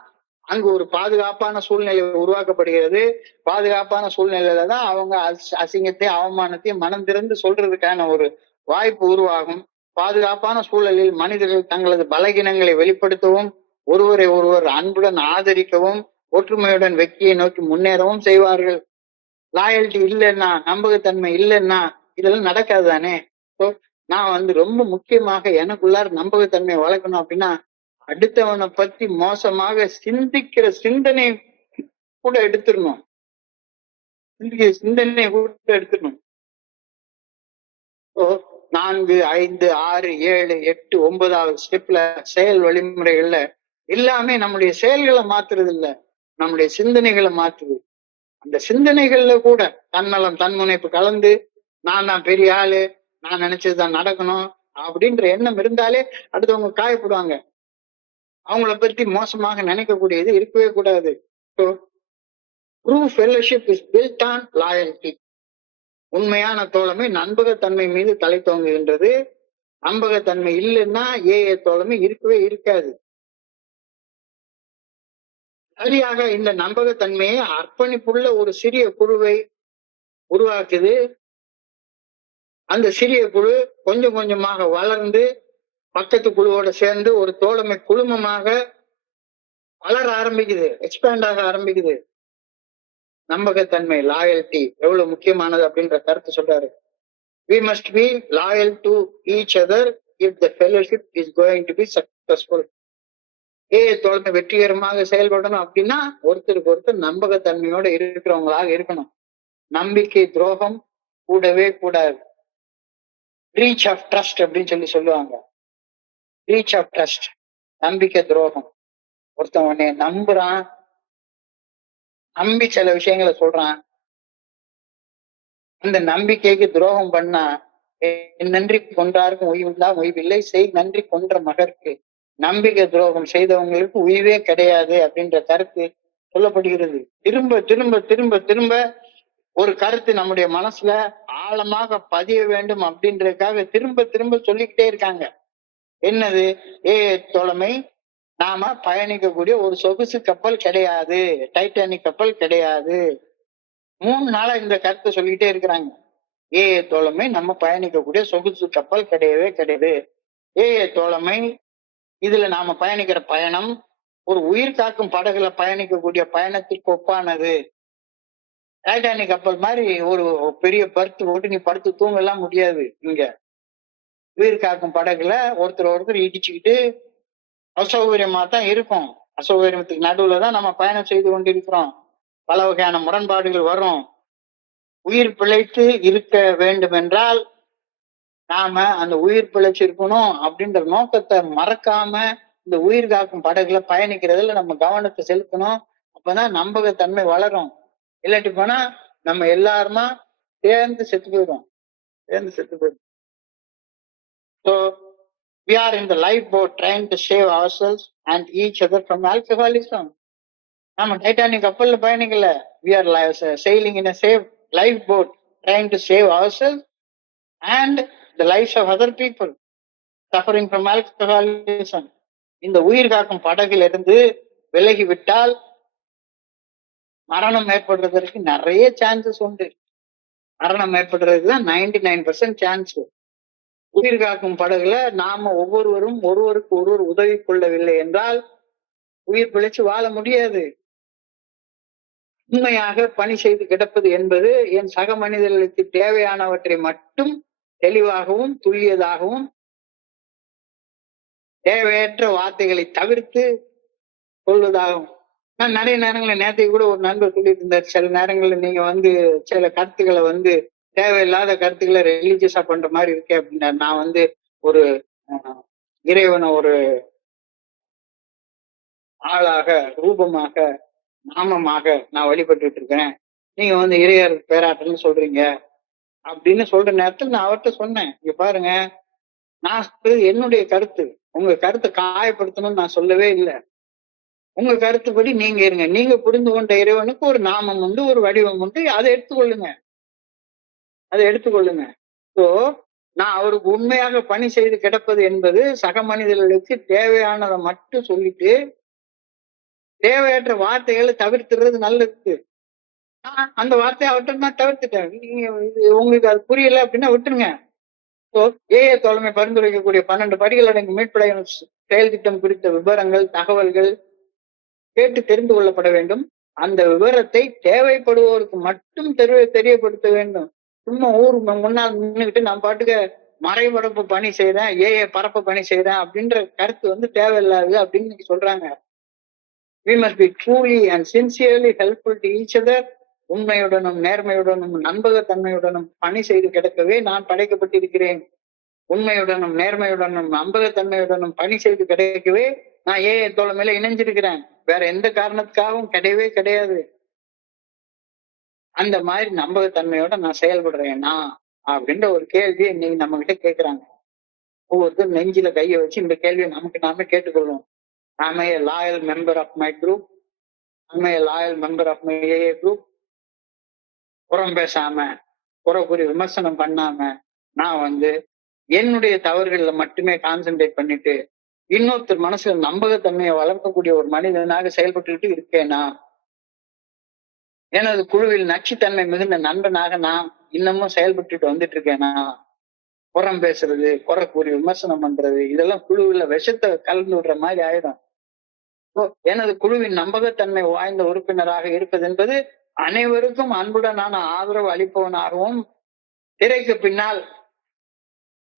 அங்கு ஒரு பாதுகாப்பான சூழ்நிலை உருவாக்கப்படுகிறது. பாதுகாப்பான சூழ்நிலையில தான் அவங்க அசிங்கத்தையும் அவமானத்தையும் மனம் திறந்து சொல்றதுக்கான ஒரு வாய்ப்பு உருவாகும். பாதுகாப்பான சூழலில் மனிதர்கள் தங்களது பலகீனங்களை வெளிப்படுத்தவும், ஒருவரை ஒருவர் அன்புடன் ஆதரிக்கவும், ஒற்றுமையுடன் வெற்றியை நோக்கி முன்னேறவும் செய்வார்கள். லாயல்ட்டி இல்லைன்னா, நம்பகத்தன்மை இல்லைன்னா இதெல்லாம் நடக்காது தானே. ஸோ நான் வந்து ரொம்ப முக்கியமாக எனக்குள்ளார நம்பகத்தன்மையை வளர்க்கணும் அப்படின்னா அடுத்தவனை பத்தி மோசமாக சிந்திக்கிற சிந்தனை கூட எடுத்துடணும். சிந்திக்கிற சிந்தனையை கூட எடுத்துடணும். 4, 5, 6, 7, 8, 9வது ஸ்டெப்ல செயல் வழிமுறைகள்ல எல்லாமே நம்முடைய செயல்களை மாத்துறது இல்ல, நம்முடைய சிந்தனைகளை மாத்துது. அந்த சிந்தனைகள்ல கூட தன்னலம் தன்முனைப்பு கலந்து நான் தான் பெரிய ஆளு, நான் நினைச்சதுதான் நடக்கணும் அப்படின்ற எண்ணம் இருந்தாலே அடுத்தவங்க காயப்படுவாங்க. அவங்கள பத்தி மோசமாக நினைக்கக்கூடியது இருக்கவே கூடாது. True fellowship is built on loyalty. உண்மையான தோழமை நம்பகத்தன்மை மீது தலை தோங்குகின்றது. நம்பகத்தன்மை இல்லைன்னா ஏஏ தோழமை இருக்கவே இருக்காது. சரியாக இந்த நம்பகத்தன்மையை அர்ப்பணிப்புள்ள ஒரு சிறிய குழுவை உருவாக்குது. அந்த சிறிய குழு கொஞ்சம் கொஞ்சமாக வளர்ந்து பக்கத்து குழுவோட சேர்ந்து ஒரு தோழமை குழுமமாக வளர ஆரம்பிக்குது, எக்ஸ்பேண்ட் ஆக ஆரம்பிக்குது. நம்பகத்தன்மை, லாயல்டி எவ்வளவு முக்கியமானது அப்படின்ற கருத்து சொல்றாரு. We must be loyal to each other if the fellowship is going to be successful. தோழமை வெற்றிகரமாக செயல்படணும் அப்படின்னா ஒருத்தருக்கு ஒருத்தர் நம்பகத்தன்மையோட இருக்கிறவங்களாக இருக்கணும். நம்பிக்கை துரோகம் கூடவே கூடாது. பிரீச் ஆஃப் ட்ரஸ்ட் அப்படின்னு சொல்லுவாங்க. பிரீச் ஆஃப் ட்ரஸ்ட், நம்பிக்கை துரோகம். ஒருத்தன் உன்னைய நம்புறான், நம்பி சில விஷயங்களை சொல்றான், அந்த நம்பிக்கைக்கு துரோகம் பண்ணா நன்றி கொன்றாருக்கும் உய்வுண்டா உய்வில்லை, செய் நன்றி கொன்ற மகற்கு. நம்பிக்கை துரோகம் செய்தவங்களுக்கு உய்வே கிடையாது அப்படின்ற கருத்து சொல்லப்படுகிறது. திரும்ப திரும்ப திரும்ப திரும்ப ஒரு கருத்து நம்முடைய மனசுல ஆழமாக பதிய வேண்டும் அப்படின்றதுக்காக திரும்ப திரும்ப சொல்லிக்கிட்டே இருக்காங்க. என்னது? தோழமை நாம பயணிக்கக்கூடிய ஒரு சொகுசு கப்பல் கிடையாது, டைட்டானிக் கப்பல் கிடையாது. 3 நாளா இந்த கருத்தை சொல்லிக்கிட்டே இருக்கிறாங்க. தோழமை நம்ம பயணிக்கக்கூடிய சொகுசு கப்பல் கிடையவே கிடையாது. தோழமை இதுல நாம பயணிக்கிற பயணம் ஒரு உயிர் காக்கும் படகுல பயணிக்கக்கூடிய பயணத்திற்கு ஒப்பானது. டைட்டானிக் கப்பல் மாதிரி ஒரு பெரிய பருத்து போட்டு நீ படுத்து தூங்கலாம் முடியாது. இங்க உயிர் காக்கும் படகுல ஒருத்தர் இடிச்சுக்கிட்டு அசௌகரியமா தான் இருக்கும். அசௌகரியத்துக்கு நடுவுல தான் நம்ம பயணம் செய்து கொண்டிருக்கிறோம். பல வகையான முரண்பாடுகள் வரும். உயிர் பிழைத்து இருக்க வேண்டும் என்றால் நாம அந்த உயிர் பிழைச்சு இருக்கணும் அப்படின்ற நோக்கத்தை மறக்காம இந்த உயிர் காக்கும் படகுல பயணிக்கிறதுல நம்ம கவனத்தை செலுத்தணும். அப்பதான் நம்பகத்தன்மை வளரும். இல்லாட்டி போனா நம்ம எல்லாருமா சேர்ந்து செத்து போயிடும். So we are in the lifeboat trying to save ourselves and each other from alcoholism. நம்ம டைட்டானிக் கப்பல்ல பயணிக்கல. We are sailing in a safe lifeboat trying to save ourselves and the lives of other people suffering from alcoholism. இந்த உயிர் காக்கும் படகில் இருந்து விலகி விட்டால் மரணம் ஏற்படுறதற்கு நிறைய சான்சஸ் உண்டு. மரணம் ஏற்படுறதுக்கு தான் 99% சான்ஸ். உயிர் காக்கும் படகுல நாம ஒவ்வொருவரும் ஒருவருக்கு ஒருவர் உதவி கொள்ளவில்லை என்றால் உயிர் பிழைச்சு வாழ முடியாது. உண்மையாக பணி செய்து கிடப்பது என்பது என் சக மனிதர்களுக்கு தேவையானவற்றை மட்டும் தெளிவாகவும் துல்லியதாகவும் தேவையற்ற வார்த்தைகளை தவிர்த்து சொல்வதாகும். நான் நிறைய நேரங்களில் நேற்றைக்கு கூட ஒரு நண்பர் சொல்லிட்டு இருந்தார், சில நேரங்களில் நீங்க சில கருத்துக்களை தேவையில்லாத கருத்துக்களை ரிலீஜியஸா பண்ற மாதிரி இருக்கேன் அப்படின்னா, நான் ஒரு இறைவனை ஒரு ஆளாக ரூபமாக நாமமாக நான் வழிபட்டுட்டு இருக்கிறேன், நீங்க இறையர் பேராற்றல்னு சொல்றீங்க அப்படின்னு சொல்ற நேரத்தில் நான் அவர்கிட்ட சொன்னேன், இங்க பாருங்க, நான் என்னுடைய கருத்து, உங்க கருத்தை காயப்படுத்தணும்னு நான் சொல்லவே இல்லை. உங்க கருத்துப்படி நீங்க இருங்க. நீங்க புரிந்து கொண்ட இறைவனுக்கு ஒரு நாமம் உண்டு, ஒரு வடிவம் உண்டு, அதை எடுத்துக்கொள்ளுங்க. சோ நான் அவருக்கு உண்மையாக பணி செய்து கிடப்பது என்பது சக மனிதர்களுக்கு தேவையானதை மட்டும் சொல்லிட்டு தேவையற்ற வார்த்தைகளை தவிர்த்துறது நல்லது. அந்த வார்த்தையை அவர்கிட்ட நான் தவிர்த்துட்டேன். உங்களுக்கு அது புரியல அப்படின்னா விட்டுருங்க. தோழமை பரிந்துரைக்கக்கூடிய 12 படிகள் அடங்கும் மீட்படை செயல் திட்டம் குறித்த விவரங்கள், தகவல்கள் கேட்டு தெரிந்து கொள்ளப்பட வேண்டும். அந்த விவரத்தை தேவைப்படுவோருக்கு மட்டும் தெரியப்படுத்த வேண்டும். சும்மா ஊர் முன்னால் நின்றுகிட்டு நம்ம பாட்டுக்கு மறைபரப்பு பணி செய்றேன், ஏஏ பரப்பு பணி செய்றேன் அப்படின்ற கருத்து தேவையில்லாது அப்படின்னு இன்னைக்கு சொல்றாங்க. We must be truly and sincerely helpful to each other. உண்மையுடனும் நேர்மையுடனும் நம்பகத்தன்மையுடனும் பணி செய்து கிடக்கவே நான் படைக்கப்பட்டிருக்கிறேன். உண்மையுடனும் நேர்மையுடனும் நம்பகத்தன்மையுடனும் பணி செய்து கிடைக்கவே நான் ஏஏ தோழமையில இணைஞ்சிருக்கிறேன். வேற எந்த காரணத்துக்காகவும் கிடையவே கிடையாது. அந்த மாதிரி நம்பகத்தன்மையோட நான் செயல்படுறேன்னா அப்படின்ற ஒரு கேள்வி இன்னைக்கு நம்ம கிட்ட கேட்கிறாங்க. ஒவ்வொருத்தரும் நெஞ்சில கையை வச்சு இந்த கேள்வியை நமக்கு நாமே கேட்டுக்கொள்வோம். Am I a loyal member of my group? Am I a loyal member of my AA group? புறம் பேசாம, புறக்குறி விமர்சனம் பண்ணாம, நான் என்னுடைய தவறுகள்ல மட்டுமே கான்சென்ட்ரேட் பண்ணிட்டு இன்னொருத்தர் மனசுல நம்பகத்தன்மையை வளர்க்கக்கூடிய ஒரு மனிதனாக செயல்பட்டுக்கிட்டு இருக்கேனா? எனது குழுவில் நச்சுத்தன்மை மிகுந்த நண்பனாக நான் இன்னமும் செயல்பட்டுட்டு வந்துட்டு இருக்கேனா? புறம் பேசுறது, குறை கூறி விமர்சனம் பண்றது, இதெல்லாம் குழுவுல விஷத்தை கலந்து விடுற மாதிரி ஆயிடும். எனது குழுவின் நம்பகத்தன்மை வாய்ந்த உறுப்பினராக இருப்பது என்பது அனைவருக்கும் அன்புடனான ஆதரவு அளிப்பவனாகவும் திரைக்கு பின்னால்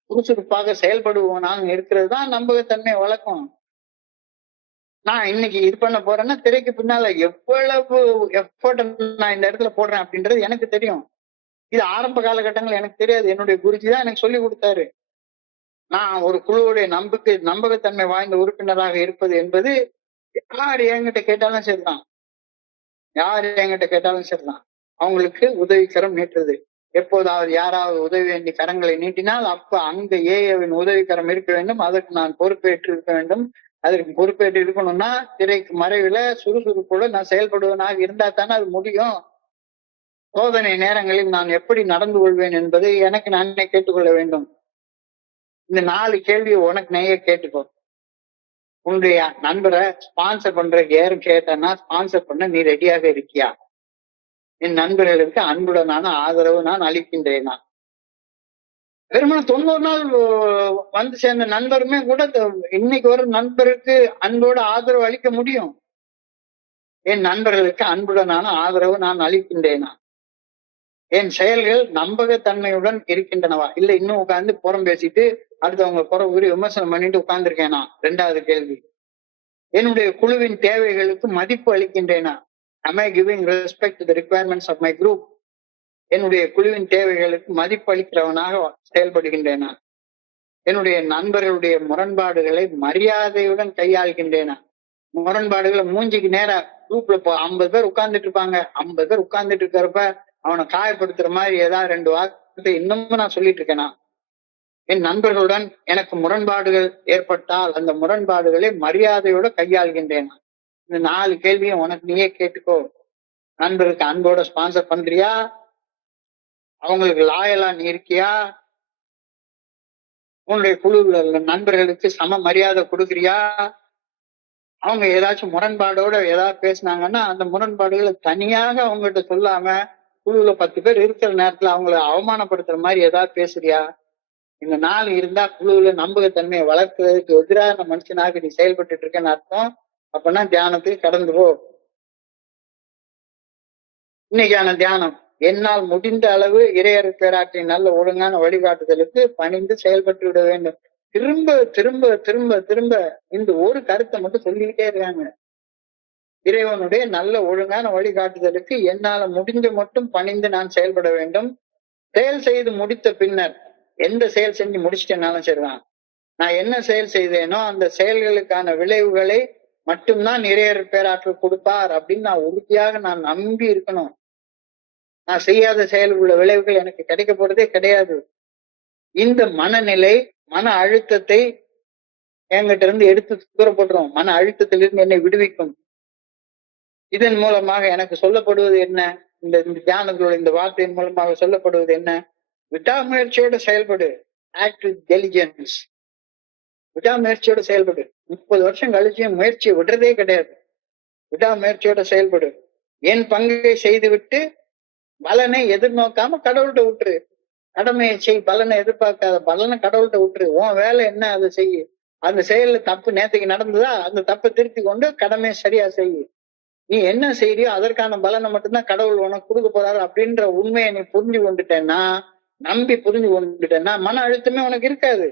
சுறுசுறுப்பாக செயல்படுபவனாக இருக்கிறது தான் நம்பகத்தன்மை வழக்கம். நான் இன்னைக்கு இது பண்ண போறேன்னா திரைக்கு பின்னால எவ்வளவு எஃபர்ட் நான் இந்த இடத்துல போடுறேன் அப்படின்றது எனக்கு தெரியும். இது ஆரம்ப காலகட்டங்கள் எனக்கு தெரியாது. என்னுடைய குருஜி தான் எனக்கு சொல்லி கொடுத்தாரு. நான் ஒரு குழுவுடைய நம்பகத்தன்மை வாய்ந்த உறுப்பினராக இருப்பது என்பது யார் என்கிட்ட கேட்டாலும் சரிதான். அவங்களுக்கு உதவிக்கரம் நீட்டுறது. எப்போதாவது யாராவது உதவி வேண்டி கரங்களை நீட்டினால் அப்ப அங்க ஏஏவின் உதவிக்கரம் இருக்க வேண்டும். அதற்கு நான் பொறுப்பேற்று இருக்க வேண்டும். அதற்கு பொறுப்பேற்று இருக்கணும்னா திரைக்கு மறைவுல சுறுசுறுப்போடு நான் செயல்படுவனாக இருந்தா தானே அது முடியும். சோதனை நேரங்களில் நான் எப்படி நடந்து கொள்வேன் என்பதை எனக்கு நானே கேட்டுக்கொள்ள வேண்டும். இந்த 4 கேள்வியை உனக்கு நெய்ய கேட்டுக்கோ. உன்னுடைய நண்பரை ஸ்பான்சர் பண்றதுக்கு யாரும் கேட்டேன்னா ஸ்பான்சர் பண்ண நீ ரெடியாக இருக்கியா? என் நண்பர்களுக்கு அன்புடனான ஆதரவு நான் அளிக்கின்றேனா? வெறுமனே 90 நாள் சேர்ந்த நண்பருமே கூட இன்னைக்கு ஒரு நண்பருக்கு அன்போட ஆதரவு அளிக்க முடியும். என் நண்பர்களுக்கு அன்புடனான ஆதரவு நான் அளிக்கின்றேனா? என் செயல்கள் நம்பகத்தன்மையுடன் இருக்கின்றனவா? இல்ல இன்னும் உட்கார்ந்து புறம் பேசிட்டு அடுத்தவங்க புற உரி விமர்சனம் பண்ணிட்டு உட்கார்ந்துருக்கேனா? 2வது கேள்வி. என்னுடைய குழுவின் தேவைகளுக்கு மதிப்பு அளிக்கின்றேனா? Am I giving respect to the requirements of my group? என்னுடைய குழுவின் தேவைகளுக்கு மதிப்பு அளிக்கிறவனாக செயல்படுகின்றேனா? என்னுடைய நண்பர்களுடைய முரண்பாடுகளை மரியாதையுடன் கையாள்கின்றேனா? முரண்பாடுகளை மூஞ்சிக்கு நேரா குரூப்ல 50 பேர் உட்கார்ந்துட்டு இருப்பாங்க. 50 பேர் உட்கார்ந்துட்டு இருக்கிறப்ப அவனை காயப்படுத்துற மாதிரி ஏதாவது 2 வார்த்தை இன்னமும் நான் சொல்லிட்டு இருக்கேனா? என் நண்பர்களுடன் எனக்கு முரண்பாடுகள் ஏற்பட்டால் அந்த முரண்பாடுகளை மரியாதையோட கையாள்கின்றேனா? இந்த 4 கேள்வியும் உனக்கு நீயே கேட்டுக்கோ. நண்பருக்கு அன்போட ஸ்பான்சர் பண்றியா? அவங்களுக்கு லாயலா நீ இருக்கியா? உன்னுடைய குழுவில் நண்பர்களுக்கு சம மரியாதை கொடுக்குறியா? அவங்க ஏதாச்சும் முரண்பாடோட ஏதாவது பேசினாங்கன்னா அந்த முரண்பாடுகளை தனியாக அவங்ககிட்ட சொல்லாம குழுவுல 10 பேர் இருக்கிற நேரத்துல அவங்களை அவமானப்படுத்துற மாதிரி ஏதாவது பேசுறியா? இந்த 4 இருந்தா குழுவுல நம்பகத்தன்மையை வளர்க்கிறதுக்கு எதிரான மனுஷனாக நீ செயல்பட்டு இருக்கேன்னு அர்த்தம். அப்பனா தியானத்துக்கு கடந்து போ. இன்னைக்கான தியானம், என்னால் முடிந்த அளவு இறையர் பேராற்றின் நல்ல ஒழுங்கான வழிகாட்டுதலுக்கு பணிந்து செயல்பட்டு விட வேண்டும். திரும்ப திரும்ப திரும்ப திரும்ப இந்த ஒரு கருத்தை மட்டும் சொல்லிக்கிட்டே இருக்காங்க. இறைவனுடைய நல்ல ஒழுங்கான வழிகாட்டுதலுக்கு என்னால முடிஞ்ச மட்டும் பணிந்து நான் செயல்பட வேண்டும். செயல் செய்து முடித்த பின்னர் எந்த செயல் செஞ்சு முடிச்சிட்டேனாலும் சரிதான், நான் என்ன செயல் செய்தேனோ அந்த செயல்களுக்கான விளைவுகளை மட்டும்தான் இறையர் பேராற்றல் கொடுப்பார் அப்படின்னு நான் உறுதியாக நான் நம்பி இருக்கணும். நான் செய்யாத செயல் உள்ள விளைவுகள் எனக்கு கிடைக்க போறதே கிடையாது. இந்த மனநிலை மன அழுத்தத்தை என்கிட்ட இருந்து எடுத்து தூரப்படுறோம். மன அழுத்தத்திலிருந்து என்னை விடுவிக்கும். இதன் மூலமாக எனக்கு சொல்லப்படுவது என்ன? இந்த தியானங்களோட இந்த வார்த்தையின் மூலமாக சொல்லப்படுவது என்ன? விடாமுயற்சியோட செயல்படு. Act with diligence. விடாமுயற்சியோட செயல்படு. 30 வருஷம் கழிச்சு முயற்சியை விடுறதே கிடையாது. விடாமுயற்சியோட செயல்படு. என் பங்கை செய்துவிட்டு பலனை எதிர்நோக்காம கடவுள்கிட்ட விட்டுரு. கடமையை செய், பலனை எதிர்பார்க்காத. பலனை கடவுள்கிட்ட விட்டுரு. உன் வேலை என்ன அதை செய்ய. அந்த செயல்ல தப்பு நேற்றுக்கு நடந்ததா, அந்த தப்பை திருத்தி கொண்டு கடமையை சரியா செய்ய. நீ என்ன செய்யறியோ அதற்கான பலனை மட்டும்தான் கடவுள் உனக்கு கொடுக்க போறாரு அப்படின்ற உண்மையை நீ புரிஞ்சு கொண்டுட்டேன்னா நம்பி புரிஞ்சு கொண்டுட்டேன்னா மன அழுத்தமே உனக்கு இருக்காது.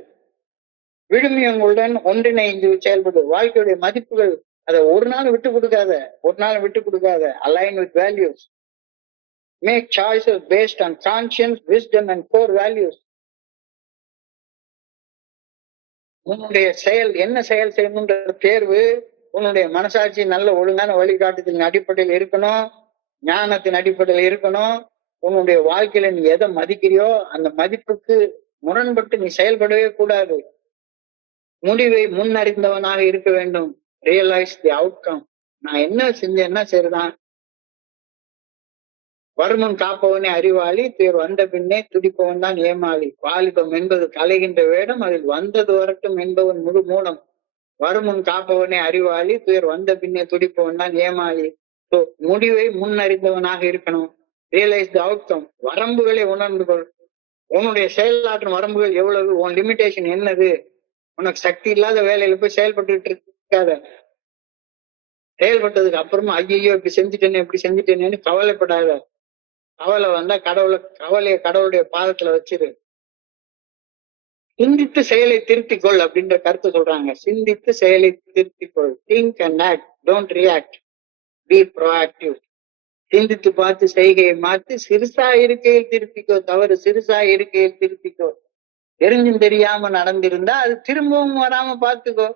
விழுமியங்களுடன் ஒன்றிணைந்து செயல்படு. வாழ்க்கையுடைய மதிப்புகள் அதை ஒரு நாள் விட்டு கொடுக்காத, ஒரு நாள் விட்டு கொடுக்காத. Align with values. Make choices based on conscience, wisdom and core values. உன்னுடைய செயல் என்ன செயல் செய்யணுன்ற தேர்வு உன்னுடைய மனசாட்சி நல்ல ஒழுங்கான வழிகாட்டுதலின் அடிப்படையில் இருக்கணும், ஞானத்தின் அடிப்படையில் இருக்கணும். உன்னுடைய வாழ்க்கையில நீ எதை மதிக்கிறியோ அந்த மதிப்புக்கு முரண்பட்டு நீ செயல்படவே கூடாது. முடிவை முன்னறிந்தவனாக இருக்க வேண்டும். Realise the outcome. நான் என்ன செஞ்சேன்னா சரிதான். வருமுன் காப்பவனே அறிவாளி, துயர் வந்த பின்னே துடிப்பவன் தான் ஏமாளி. வாலிபம் என்பது கலைகின்ற வேடம், அதில் வந்தது வரட்டும் என்பவன் முழு மூலம். வருமுன் காப்பவனே அறிவாளி, துயர் வந்த பின்னே துடிப்பவன் தான் ஏமாளி. ஸோ முடிவை முன்னறிந்தவனாக இருக்கணும். Realise the outcome. வரம்புகளை உணர்ந்து கொள். உன்னுடைய செயலாற்றும் வரம்புகள் எவ்வளவு, உன் லிமிடேஷன் என்னது. உனக்கு சக்தி இல்லாத வேலையில போய் செயல்பட்டு இருக்காத. செயல்பட்டதுக்கு அப்புறமா ஐயோ இப்படி செஞ்சுட்டேன்னு கவலைப்படாத. கவலை வந்தா கவலைய கடவுளுடைய பாதத்துல வச்சிரு. சிந்தித்து செயலை திருத்திக்கொள் அப்படின்ற கருத்து சொல்றாங்க. சிந்தித்து செயலை திருத்திக்கொள். Think and act, don't react, be proactive. சிந்தித்து பார்த்து செய்கையை மாற்றி சிறுசா இருக்கையில் திருத்திக்கோ, தவறு சிறுசா இருக்கையில் திருத்திக்கோ. தெரிஞ்சும் தெரியாம நடந்திருந்தா அது திரும்பவும் வராம பார்த்துக்கோ.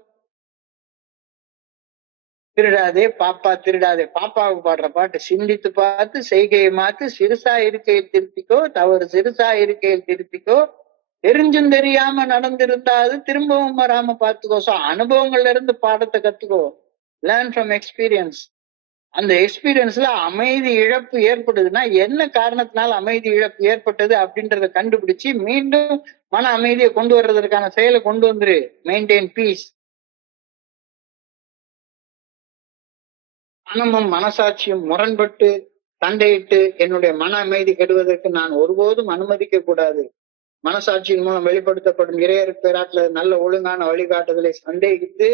திருடாதே பாப்பா திருடாதே, பாப்பாவுக்கு பாடுற பாட்டு. சிந்தித்து பார்த்து செய்கையை மாத்து, சிறுசா இருக்கையில் திருத்திக்கோ, தவறு சிறுசா இருக்கையில் திருத்திக்கோ. தெரிஞ்சும் தெரியாம நடந்திருந்தா அது திரும்பவும் வராம பார்த்துக்கோ. சோ அனுபவங்கள்ல இருந்து பாடத்தை கத்துக்கோ. Learn from experience. அந்த எக்ஸ்பீரியன்ஸ்ல அமைதி இழப்பு ஏற்படுதுன்னா என்ன காரணத்தினால அமைதி இழப்பு ஏற்பட்டது அப்படின்றத கண்டுபிடிச்சு மீண்டும் மன அமைதியை கொண்டு வர்றதற்கான செயலை கொண்டு வந்துரு. Maintain piece. மனமும் மனசாட்சியும் முரண்பட்டு சண்டையிட்டு என்னுடைய மன அமைதி கெடுவதற்கு நான் ஒருபோதும் அனுமதிக்க கூடாது. மனசாட்சியின் மூலம் வெளிப்படுத்தப்படும் இறையர் பேராட்டுல நல்ல ஒழுங்கான வழிகாட்டுதலை சந்தேகித்து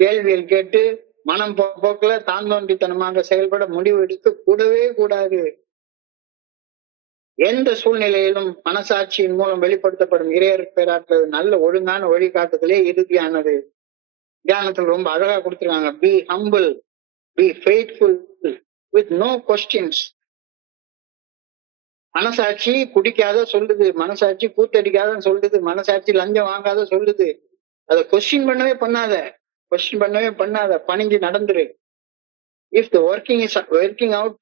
கேள்வியில் கேட்டு மனம் போக்குல தாந்தோன்றித்தனமாக செயல்பட முடிவு எடுக்க கூடவே கூடாது. எந்த சூழ்நிலையிலும் மனசாட்சியின் மூலம் வெளிப்படுத்தப்படும் இறையர் பேராட்டுல நல்ல ஒழுங்கான வழிகாட்டுதலே இறுதியானது. தியானத்தில் ரொம்ப அழகா கொடுத்துருக்காங்க. B humble, be faithful with no questions. மனசாட்சி குடிக்காத சொல்லுது, மனசாட்சி கூத்தடிக்காத சொல்லுது, மனசாட்சி லஞ்சம் வாங்காத சொல்லுது. அதை கொஸ்டின் பண்ணவே பண்ணாத, பணிஞ்சு நடந்துரு. If the working out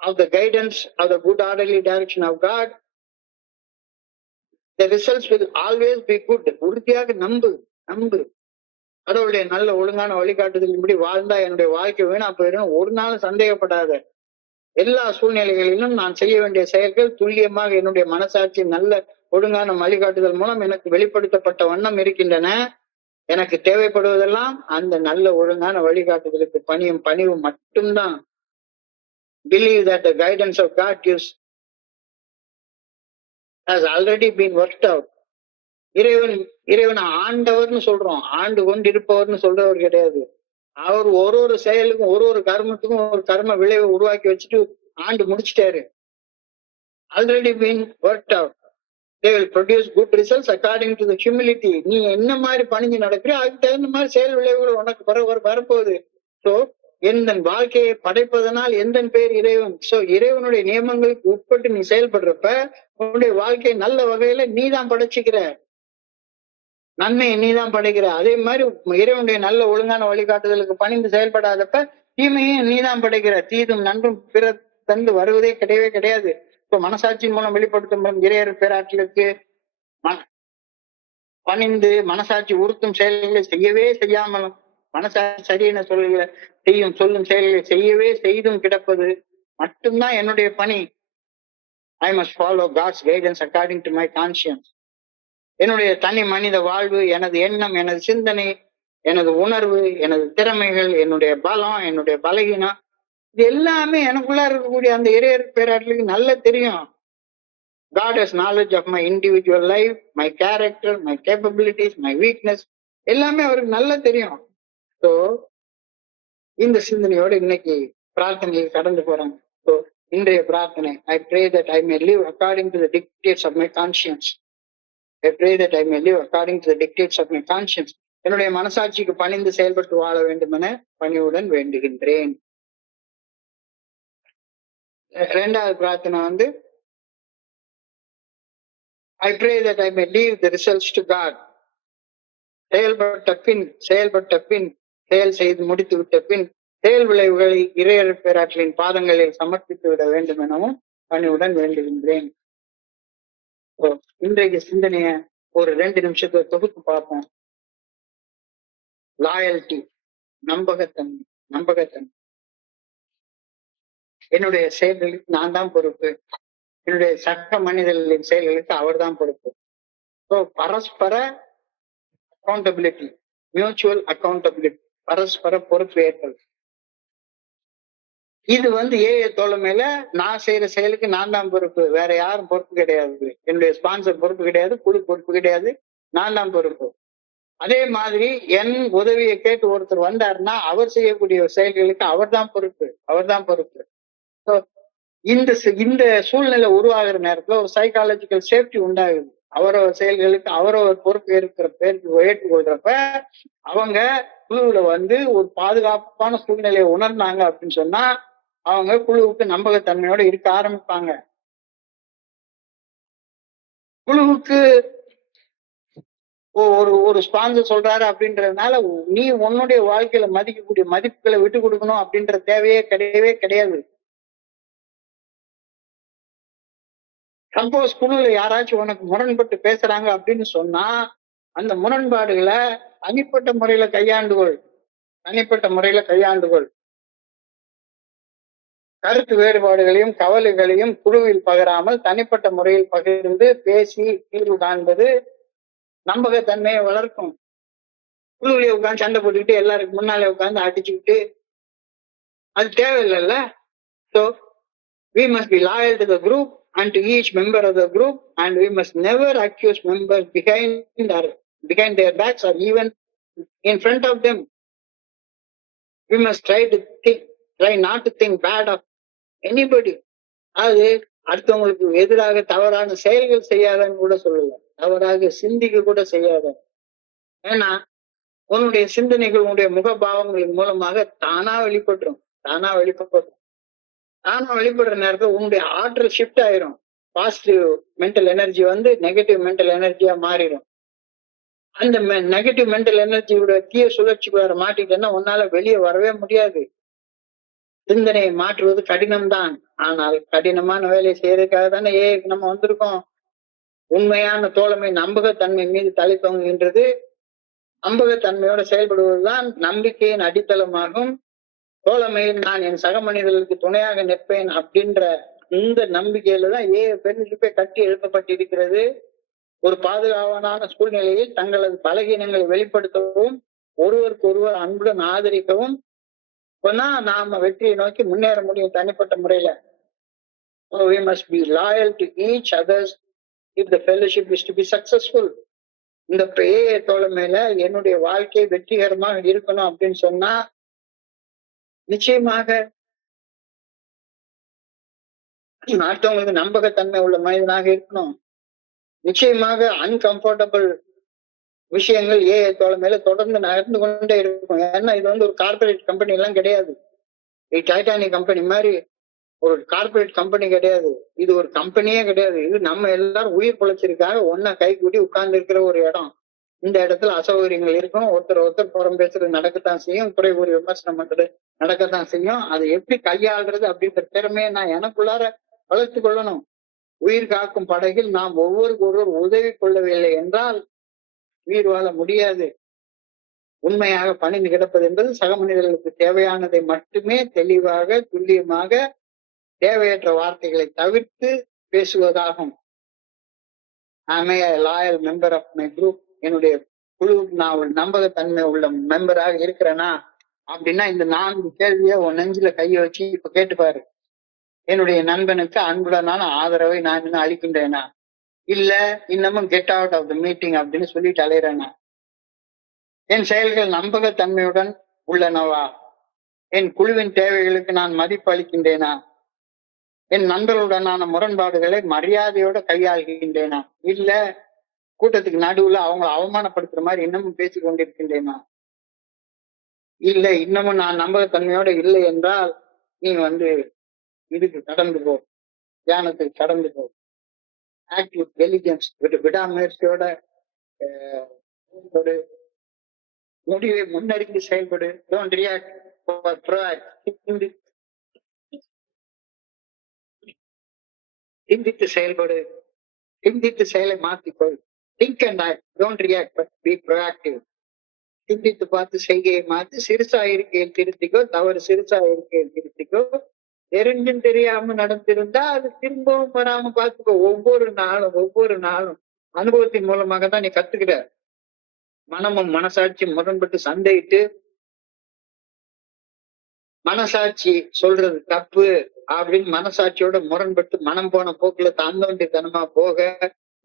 of the guidance of the good orderly direction of God, the results will always be good. உறுதியாக நம்பு. கடவுளுடைய நல்ல ஒழுங்கான வழிகாட்டுதலின்படி வாழ்ந்தா என்னுடைய வாழ்க்கை வீணா போயிடும். ஒரு நாள் சந்தேகப்படாத. எல்லா சூழ்நிலைகளிலும் நான் செய்ய வேண்டிய செயல்கள் துல்லியமாக என்னுடைய மனசாட்சி நல்ல ஒழுங்கான வழிகாட்டுதல் மூலம் எனக்கு வெளிப்படுத்தப்பட்ட வண்ணம் இருக்கின்றன. எனக்கு தேவைப்படுவதெல்லாம் அந்த நல்ல ஒழுங்கான வழிகாட்டுதலுக்கு பணிவு மட்டும்தான். Believe that the guidance of God gives has already been worked out. இறைவன் ஆண்டவர்னு சொல்றோம், ஆண்டு கொண்டு இருப்பவர்னு சொல்றவர் கிடையாது. அவர் ஒரு செயலுக்கும் ஒரு கர்மத்துக்கும் ஒரு கர்ம விளைவை உருவாக்கி வச்சுட்டு ஆண்டு முடிச்சிட்டாரு. Already been worked out. They will produce good results according to the humility. நீ என்ன மாதிரி பணிஞ்சு நடக்கிறியோ அதுக்கு தகுந்த மாதிரி செயல் விளைவுகள் உனக்கு வரப்போகுது. சோ எந்த வாழ்க்கையை படைப்பதனால் எந்த பேர் இறைவன். சோ இறைவனுடைய நியமங்களுக்கு உட்பட்டு நீ செயல்படுறப்ப உன்னுடைய வாழ்க்கையை நல்ல வகையில நீதான் படைச்சுக்கிற, நன்மையை நீதான் படைக்கிற. அதே மாதிரி இறைவனுடைய நல்ல ஒழுங்கான வழிகாட்டுதலுக்கு பணிந்து செயல்படாதப்ப தீமையும் நீதான் படைக்கிற. தீதும் நன்றும் பிற தந்து வருவதே கிடையாது. இப்ப மனசாட்சியின் மூலம் வெளிப்படுத்தும் இறையர் பேராற்றலுக்கு பணிந்து மனசாட்சி உறுத்தும் செயல்களை செய்யவே செய்யாமலும், மனசாட்சி சரியென சொல்லும் செயல்களை செய்யவே செய்தும் கிடப்பது மட்டும்தான் என்னுடைய பணி. I must follow God's guidance according to my conscience. என்னுடைய தனி மனித வாழ்வு, எனது எண்ணம், எனது சிந்தனை, எனது உணர்வு, எனது திறமைகள், என்னுடைய பலம், என்னுடைய பலகீனம், இது எல்லாமே எனக்குள்ள இருக்கக்கூடிய அந்த இறையர் பேராற்றலுக்கு நல்ல தெரியும். God has knowledge of my individual life, my character, my capabilities, my weakness, எல்லாமே அவருக்கு நல்லா தெரியும். ஸோ இந்த சிந்தனையோட இன்னைக்கு பிரார்த்தனையை கடந்து போறாங்க. ஸோ இன்றைய பிரார்த்தனை. I pray that I may live according to the dictates of my conscience. I pray that I may live according to the dictates of my conscience. என்னுடைய மனசாட்சிக்கு பணிந்து செயல்பட்டு வாழ வேண்டும் என பணிவுடன் வேண்டுகின்றேன். இரண்டாவது பிரார்த்தனை வந்து I pray that I may leave the results to God. செயல் செய்து முடித்து விட்ட பின் செயல் விளைவுகளை இறையர் பேராற்றலின் பாதங்களில் சமர்ப்பித்து விட வேண்டும் எனவும் பணிவுடன் வேண்டுகின்றேன். இன்றைய சிந்தனைய ஒரு 2 நிமிஷத்துல தொகுத்து பார்ப்போம். லாயல்டி, நம்பகத்தன்மை. என்னுடைய செயல்களுக்கு நான் தான் பொறுப்பு, என்னுடைய சக மனிதர்களின் செயல்களுக்கு அவர் தான் பொறுப்பு. பரஸ்பர அக்கௌண்டபிலிட்டி, மியூச்சுவல் அக்கௌண்டபிலிட்டி, பரஸ்பர பொறுப்பு ஏற்பது. இது வந்து தோழமையில நான் செய்யற செயலுக்கு நான் தான் பொறுப்பு, வேற யாரும் பொறுப்பு கிடையாது. என்னுடைய ஸ்பான்சர் பொறுப்பு கிடையாது, குழு பொறுப்பு கிடையாது, நான் தான் பொறுப்பு. அதே மாதிரி என் உதவியை கேட்டு ஒருத்தர் வந்தாருன்னா அவர் செய்யக்கூடிய செயல்களுக்கு அவர் தான் பொறுப்பு. இந்த சூழ்நிலை உருவாகிற நேரத்துல ஒரு சைக்காலஜிக்கல் சேஃப்டி உண்டாகுது. அவரவர் செயல்களுக்கு அவரவர் பொறுப்பு ஏற்றுக்கொள்றப்ப அவங்க குழுவுல வந்து ஒரு பாதுகாப்பான சூழ்நிலையை உணர்ந்தாங்க அப்படின்னு சொன்னா அவங்க குழுவுக்கு நம்பகத்தன்மையோட இருக்க ஆரம்பிப்பாங்க. குழுவுக்கு ஒரு ஸ்பான்சர் சொல்றாரு அப்படின்றதுனால நீ உன்னுடைய வாழ்க்கையில மதிக்கக்கூடிய மதிப்புகளை விட்டு கொடுக்கணும் அப்படின்ற தேவையே கிடையாது. சப்போஸ் குழுல யாராச்சும் உனக்கு முரண்பட்டு பேசுறாங்க அப்படின்னு சொன்னா அந்த முரண்பாடுகளை தனிப்பட்ட முறையில கையாண்டுகொள். கருத்து வேறுபாடுகளையும் கவலைகளையும் குழுவில் பகிராமல் தனிப்பட்ட முறையில் பகிர்ந்து பேசி தீர்வு காண்பது நம்பகத்தன்மையை வளர்க்கும். குழுவிலே உட்காந்து சண்டை போட்டுக்கிட்டு எல்லாருக்கும் முன்னாலே உட்காந்து அடிச்சுக்கிட்டு அது தேவையில்லைல்ல. So we must be loyal to the group and to each member of the group, and we must never accuse members behind their backs or even in front of them. We must try not to think bad of anybody. அது அடுத்தவங்களுக்கு எதிராக தவறான செயல்கள் செய்யாதன்னு கூட சொல்லல, தவறாக சிந்திக்க கூட செய்யாத. ஏன்னா உன்னுடைய சிந்தனைகள் உன்னுடைய முகபாவங்களின் மூலமாக தானா வெளிப்படுற நேரத்துல உன்னுடைய ஆற்றல் ஷிஃப்ட் ஆயிரும். பாசிட்டிவ் மென்டல் எனர்ஜி வந்து நெகட்டிவ் மென்டல் எனர்ஜியா மாறிடும். அந்த நெகட்டிவ் மென்டல் எனர்ஜியோட தீய சுழற்சிக்குள்ளார மாட்டிட்டேன்னா உன்னால வெளியே வரவே முடியாது. சிந்தனையை மாற்றுவது கடினம்தான், ஆனால் கடினமான வேலையை செய்யறதுக்காக தானே நம்ம வந்திருக்கோம். உண்மையான தோழமை நம்பகத்தன்மை மீது தலை தொங்குகின்றது. நம்பகத்தன்மையோட செயல்படுவதுதான் நம்பிக்கையின் அடித்தளமாகும். தோழமையில் நான் என் சக மனிதர்களுக்கு துணையாக நிற்பேன் அப்படின்ற இந்த நம்பிக்கையில தான் பெருமிப்பை கட்டி எழுப்பப்பட்டிருக்கிறது. ஒரு பாதுகாப்பான சூழ்நிலையில் தங்களது பலகீனங்களை வெளிப்படுத்தவும் ஒருவருக்கு ஒருவர் அன்புடன் ஆதரிக்கவும் நாம வெற்றியை நோக்கி முன்னேற முடியும் தனிப்பட்ட முறையில. So we must be loyal to each others if the fellowship is to be successful. இந்த தோழமையில என்னுடைய வாழ்க்கை வெற்றிகரமாக இருக்கணும் அப்படின்னு சொன்னா நிச்சயமாக அடுத்தவங்களுக்கு நம்பகத்தன்மை உள்ள மனிதனாக இருக்கணும். நிச்சயமாக அன்கம்ஃபர்டபுள் விஷயங்கள் தோழமையில தொடர்ந்து நகர்ந்து கொண்டே இருக்கும். ஏன்னா இது வந்து ஒரு கார்பரேட் கம்பெனி எல்லாம் கிடையாது. டைட்டானிக் கம்பெனி மாதிரி ஒரு கார்பரேட் கம்பெனி கிடையாது. இது ஒரு கம்பெனியே கிடையாது. இது நம்ம எல்லாரும் உயிர் பொழைச்சிருக்காக ஒன்னா கை கூட்டி உட்கார்ந்து இருக்கிற ஒரு இடம். இந்த இடத்துல அசௌகரியங்கள் இருக்கும். ஒருத்தர் புறம் பேசுறது நடக்கத்தான் செய்யும், குறை கூறி விமர்சனம் பண்றது நடக்கத்தான் செய்யும். அதை எப்படி கையாளுறது அப்படின்ற திறமையை நான் எனக்குள்ளார வளர்த்து கொள்ளணும். உயிர் காக்கும் படகில் நாம் ஒருவர் உதவி கொள்ளவில்லை என்றால் உயிர் வாழ முடியாது. உண்மையாக பணிந்து கிடப்பது என்பது சக மனிதர்களுக்கு தேவையானதை மட்டுமே தெளிவாக துல்லியமாக தேவையற்ற வார்த்தைகளை தவிர்த்து பேசுவதாகும். I'm a loyal member of my group. என்னுடைய குழுவுக்கு நான் ஒரு நம்பகத்தன்மை உள்ள மெம்பராக இருக்கிறேனா அப்படின்னா இந்த 4 கேள்வியை உன் நெஞ்சில கையை வச்சு இப்ப கேட்டுப்பாரு. என்னுடைய நண்பனுக்கு அன்புடனான ஆதரவை நான் இன்னும் அளிக்கின்றேனா, இல்ல இன்னமும் get out of the meeting அப்படின்னு சொல்லிட்டு அலையிறேனா? என் செயல்கள் நம்பகத்தன்மையுடன் உள்ளனவா? என் குழுவின் தேவைகளுக்கு நான் மதிப்பு அளிக்கின்றேனா? என் நண்பர்களுடனான முரண்பாடுகளை மரியாதையோட கையாள்கின்றேனா? இல்ல கூட்டத்துக்கு நடுவுல அவங்களை அவமானப்படுத்துற மாதிரி இன்னமும் பேசிக் கொண்டிருக்கின்றேனா? இல்ல இன்னமும் நான் நம்பகத்தன்மையோட இல்லை என்றால் நீ இதுக்கு கடந்து போ, தியானத்துக்கு கடந்து போ. ஆக்டிவ் டெலிஜென்ஸ் விடாமுயற்சியோட செயல்படு. முடிவை முன்னறிந்து செயல்படு. டோன்ட் ரியாக்ட், சிந்தித்து செயல்படு. சிந்தித்து செயலை மாற்றிக்கொள். Think and act, don't react but be proactive. சிந்தித்து பார்த்து செய்கையை மாற்றி சிறுசா இருக்கையில் திருத்திக்கோ, தவறு சிறுசா இருக்கையில் திருத்திக்கோ. தெரிஞ்சும் தெரியாம நடந்திருந்தா அது திரும்பவும் வராம பார்த்துக்கோ. ஒவ்வொரு நாளும் அனுபவத்தின் மூலமாக தான் நீ கத்துக்கிற. மனமும் மனசாட்சியும் முரண்பட்டு சண்டையிட்டு மனசாட்சி சொல்றது தப்பு அப்படின்னு மனசாட்சியோட முரண்பட்டு மனம் போன போக்குல தாண்டவண்டித்தனமா போக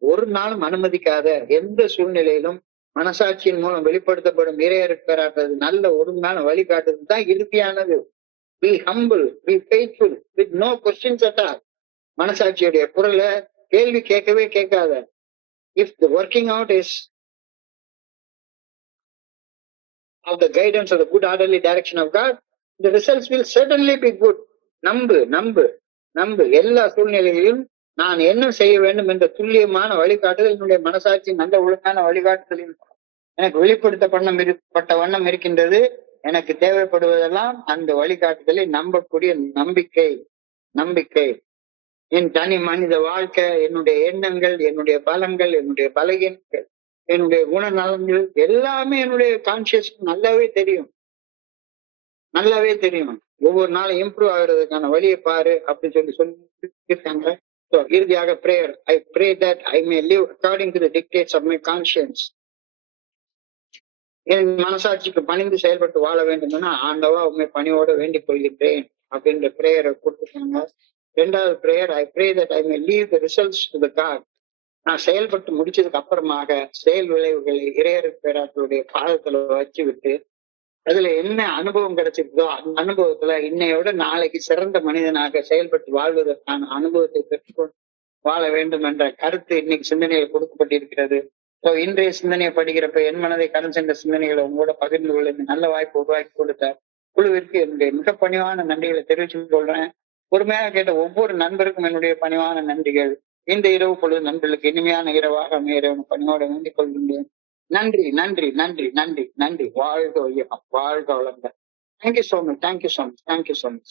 ஒரு நாளும் அனுமதிக்காத. எந்த சூழ்நிலையிலும் மனசாட்சியின் மூலம் வெளிப்படுத்தப்படும் இறையறுக்கிறார்கள் நல்ல ஒழுங்கான வழிகாட்டுறது தான் இறுதியானது. Be humble, be faithful, with no questions at all. மனசாட்சியுடைய குரலை கேள்வி கேட்கவே கேட்காத. If the working out is of the guidance of the good orderly direction of God, the results will certainly be good. நம்பு நம்பு நம்பு. எல்லா சூழ்நிலைகளிலும் நான் என்ன செய்ய வேண்டும் என்ற துல்லியமான வழிகாட்டுதல் என்னுடைய மனசாட்சி நல்ல ஒழுங்கான வழிகாட்டுதலில் எனக்கு வெளிப்படுத்தப்பட்ட வண்ணம் இருக்கின்றது. எனக்கு தேவைப்படுவதெல்லாம் அந்த வழிகாட்டுதலை நம்பக்கூடிய நம்பிக்கை. நம்பிக்கை என் தனி மனித வாழ்க்கை, என்னுடைய எண்ணங்கள், என்னுடைய பலங்கள், என்னுடைய பலகீனங்கள், என்னுடைய குணநலன்கள் எல்லாமே என்னுடைய கான்சியஸ் நல்லாவே தெரியும். ஒவ்வொரு நாளும் இம்ப்ரூவ் ஆகுறதுக்கான வழியை பாரு அப்படின்னு சொல்லியிருக்காங்க. இறுதியாக prayer. I pray that I may live according to the dictates of my conscience. என் மனசாட்சிக்கு பணிந்து செயல்பட்டு வாழ வேண்டும்னா ஆண்டவா உண்மை பணியோட வேண்டிக் கொள்கின்றேன் அப்படின்ற பிரேயரை கொடுத்துருக்காங்க. 2வது prayer. I pray that I may leave the results to the God. நான் செயல்பட்டு முடிச்சதுக்கு அப்புறமாக செயல் விளைவுகளை இறையர்களுடைய பாதத்துல வச்சு விட்டு அதுல என்ன அனுபவம் கிடைச்சிருக்கோ அந்த அனுபவத்துல இன்னையோட நாளைக்கு சிறந்த மனிதனாக செயல்பட்டு வாழ்வதற்கான அனுபவத்தை பெற்றுக்கொண்டு வாழ வேண்டும் என்ற கருத்து இன்னைக்கு சிந்தனையில் கொடுக்கப்பட்டிருக்கிறது. இன்றைய சிந்தனையை படிக்கிறப்ப என் மனதை கடன் சென்ற சிந்தனைகளை உங்களோட பகிர்ந்து கொள்ள இந்த நல்ல வாய்ப்பு உருவாக்கி கொடுத்த குழுவிற்கு என்னுடைய மிக பணிவான நன்றிகளை தெரிவித்துக் கொள்றேன். பொறுமையாக கேட்ட ஒவ்வொரு நண்பருக்கும் என்னுடைய பணிவான நன்றிகள். இந்த இரவு பொழுது நண்பர்களுக்கு இனிமையான இரவாக அமைய பணியோட வேண்டிக் கொள்கின்றேன். நன்றி நன்றி நன்றி நன்றி நன்றி. வாழ்க வையகம், வாழ்க வளங்க. Thank you so much.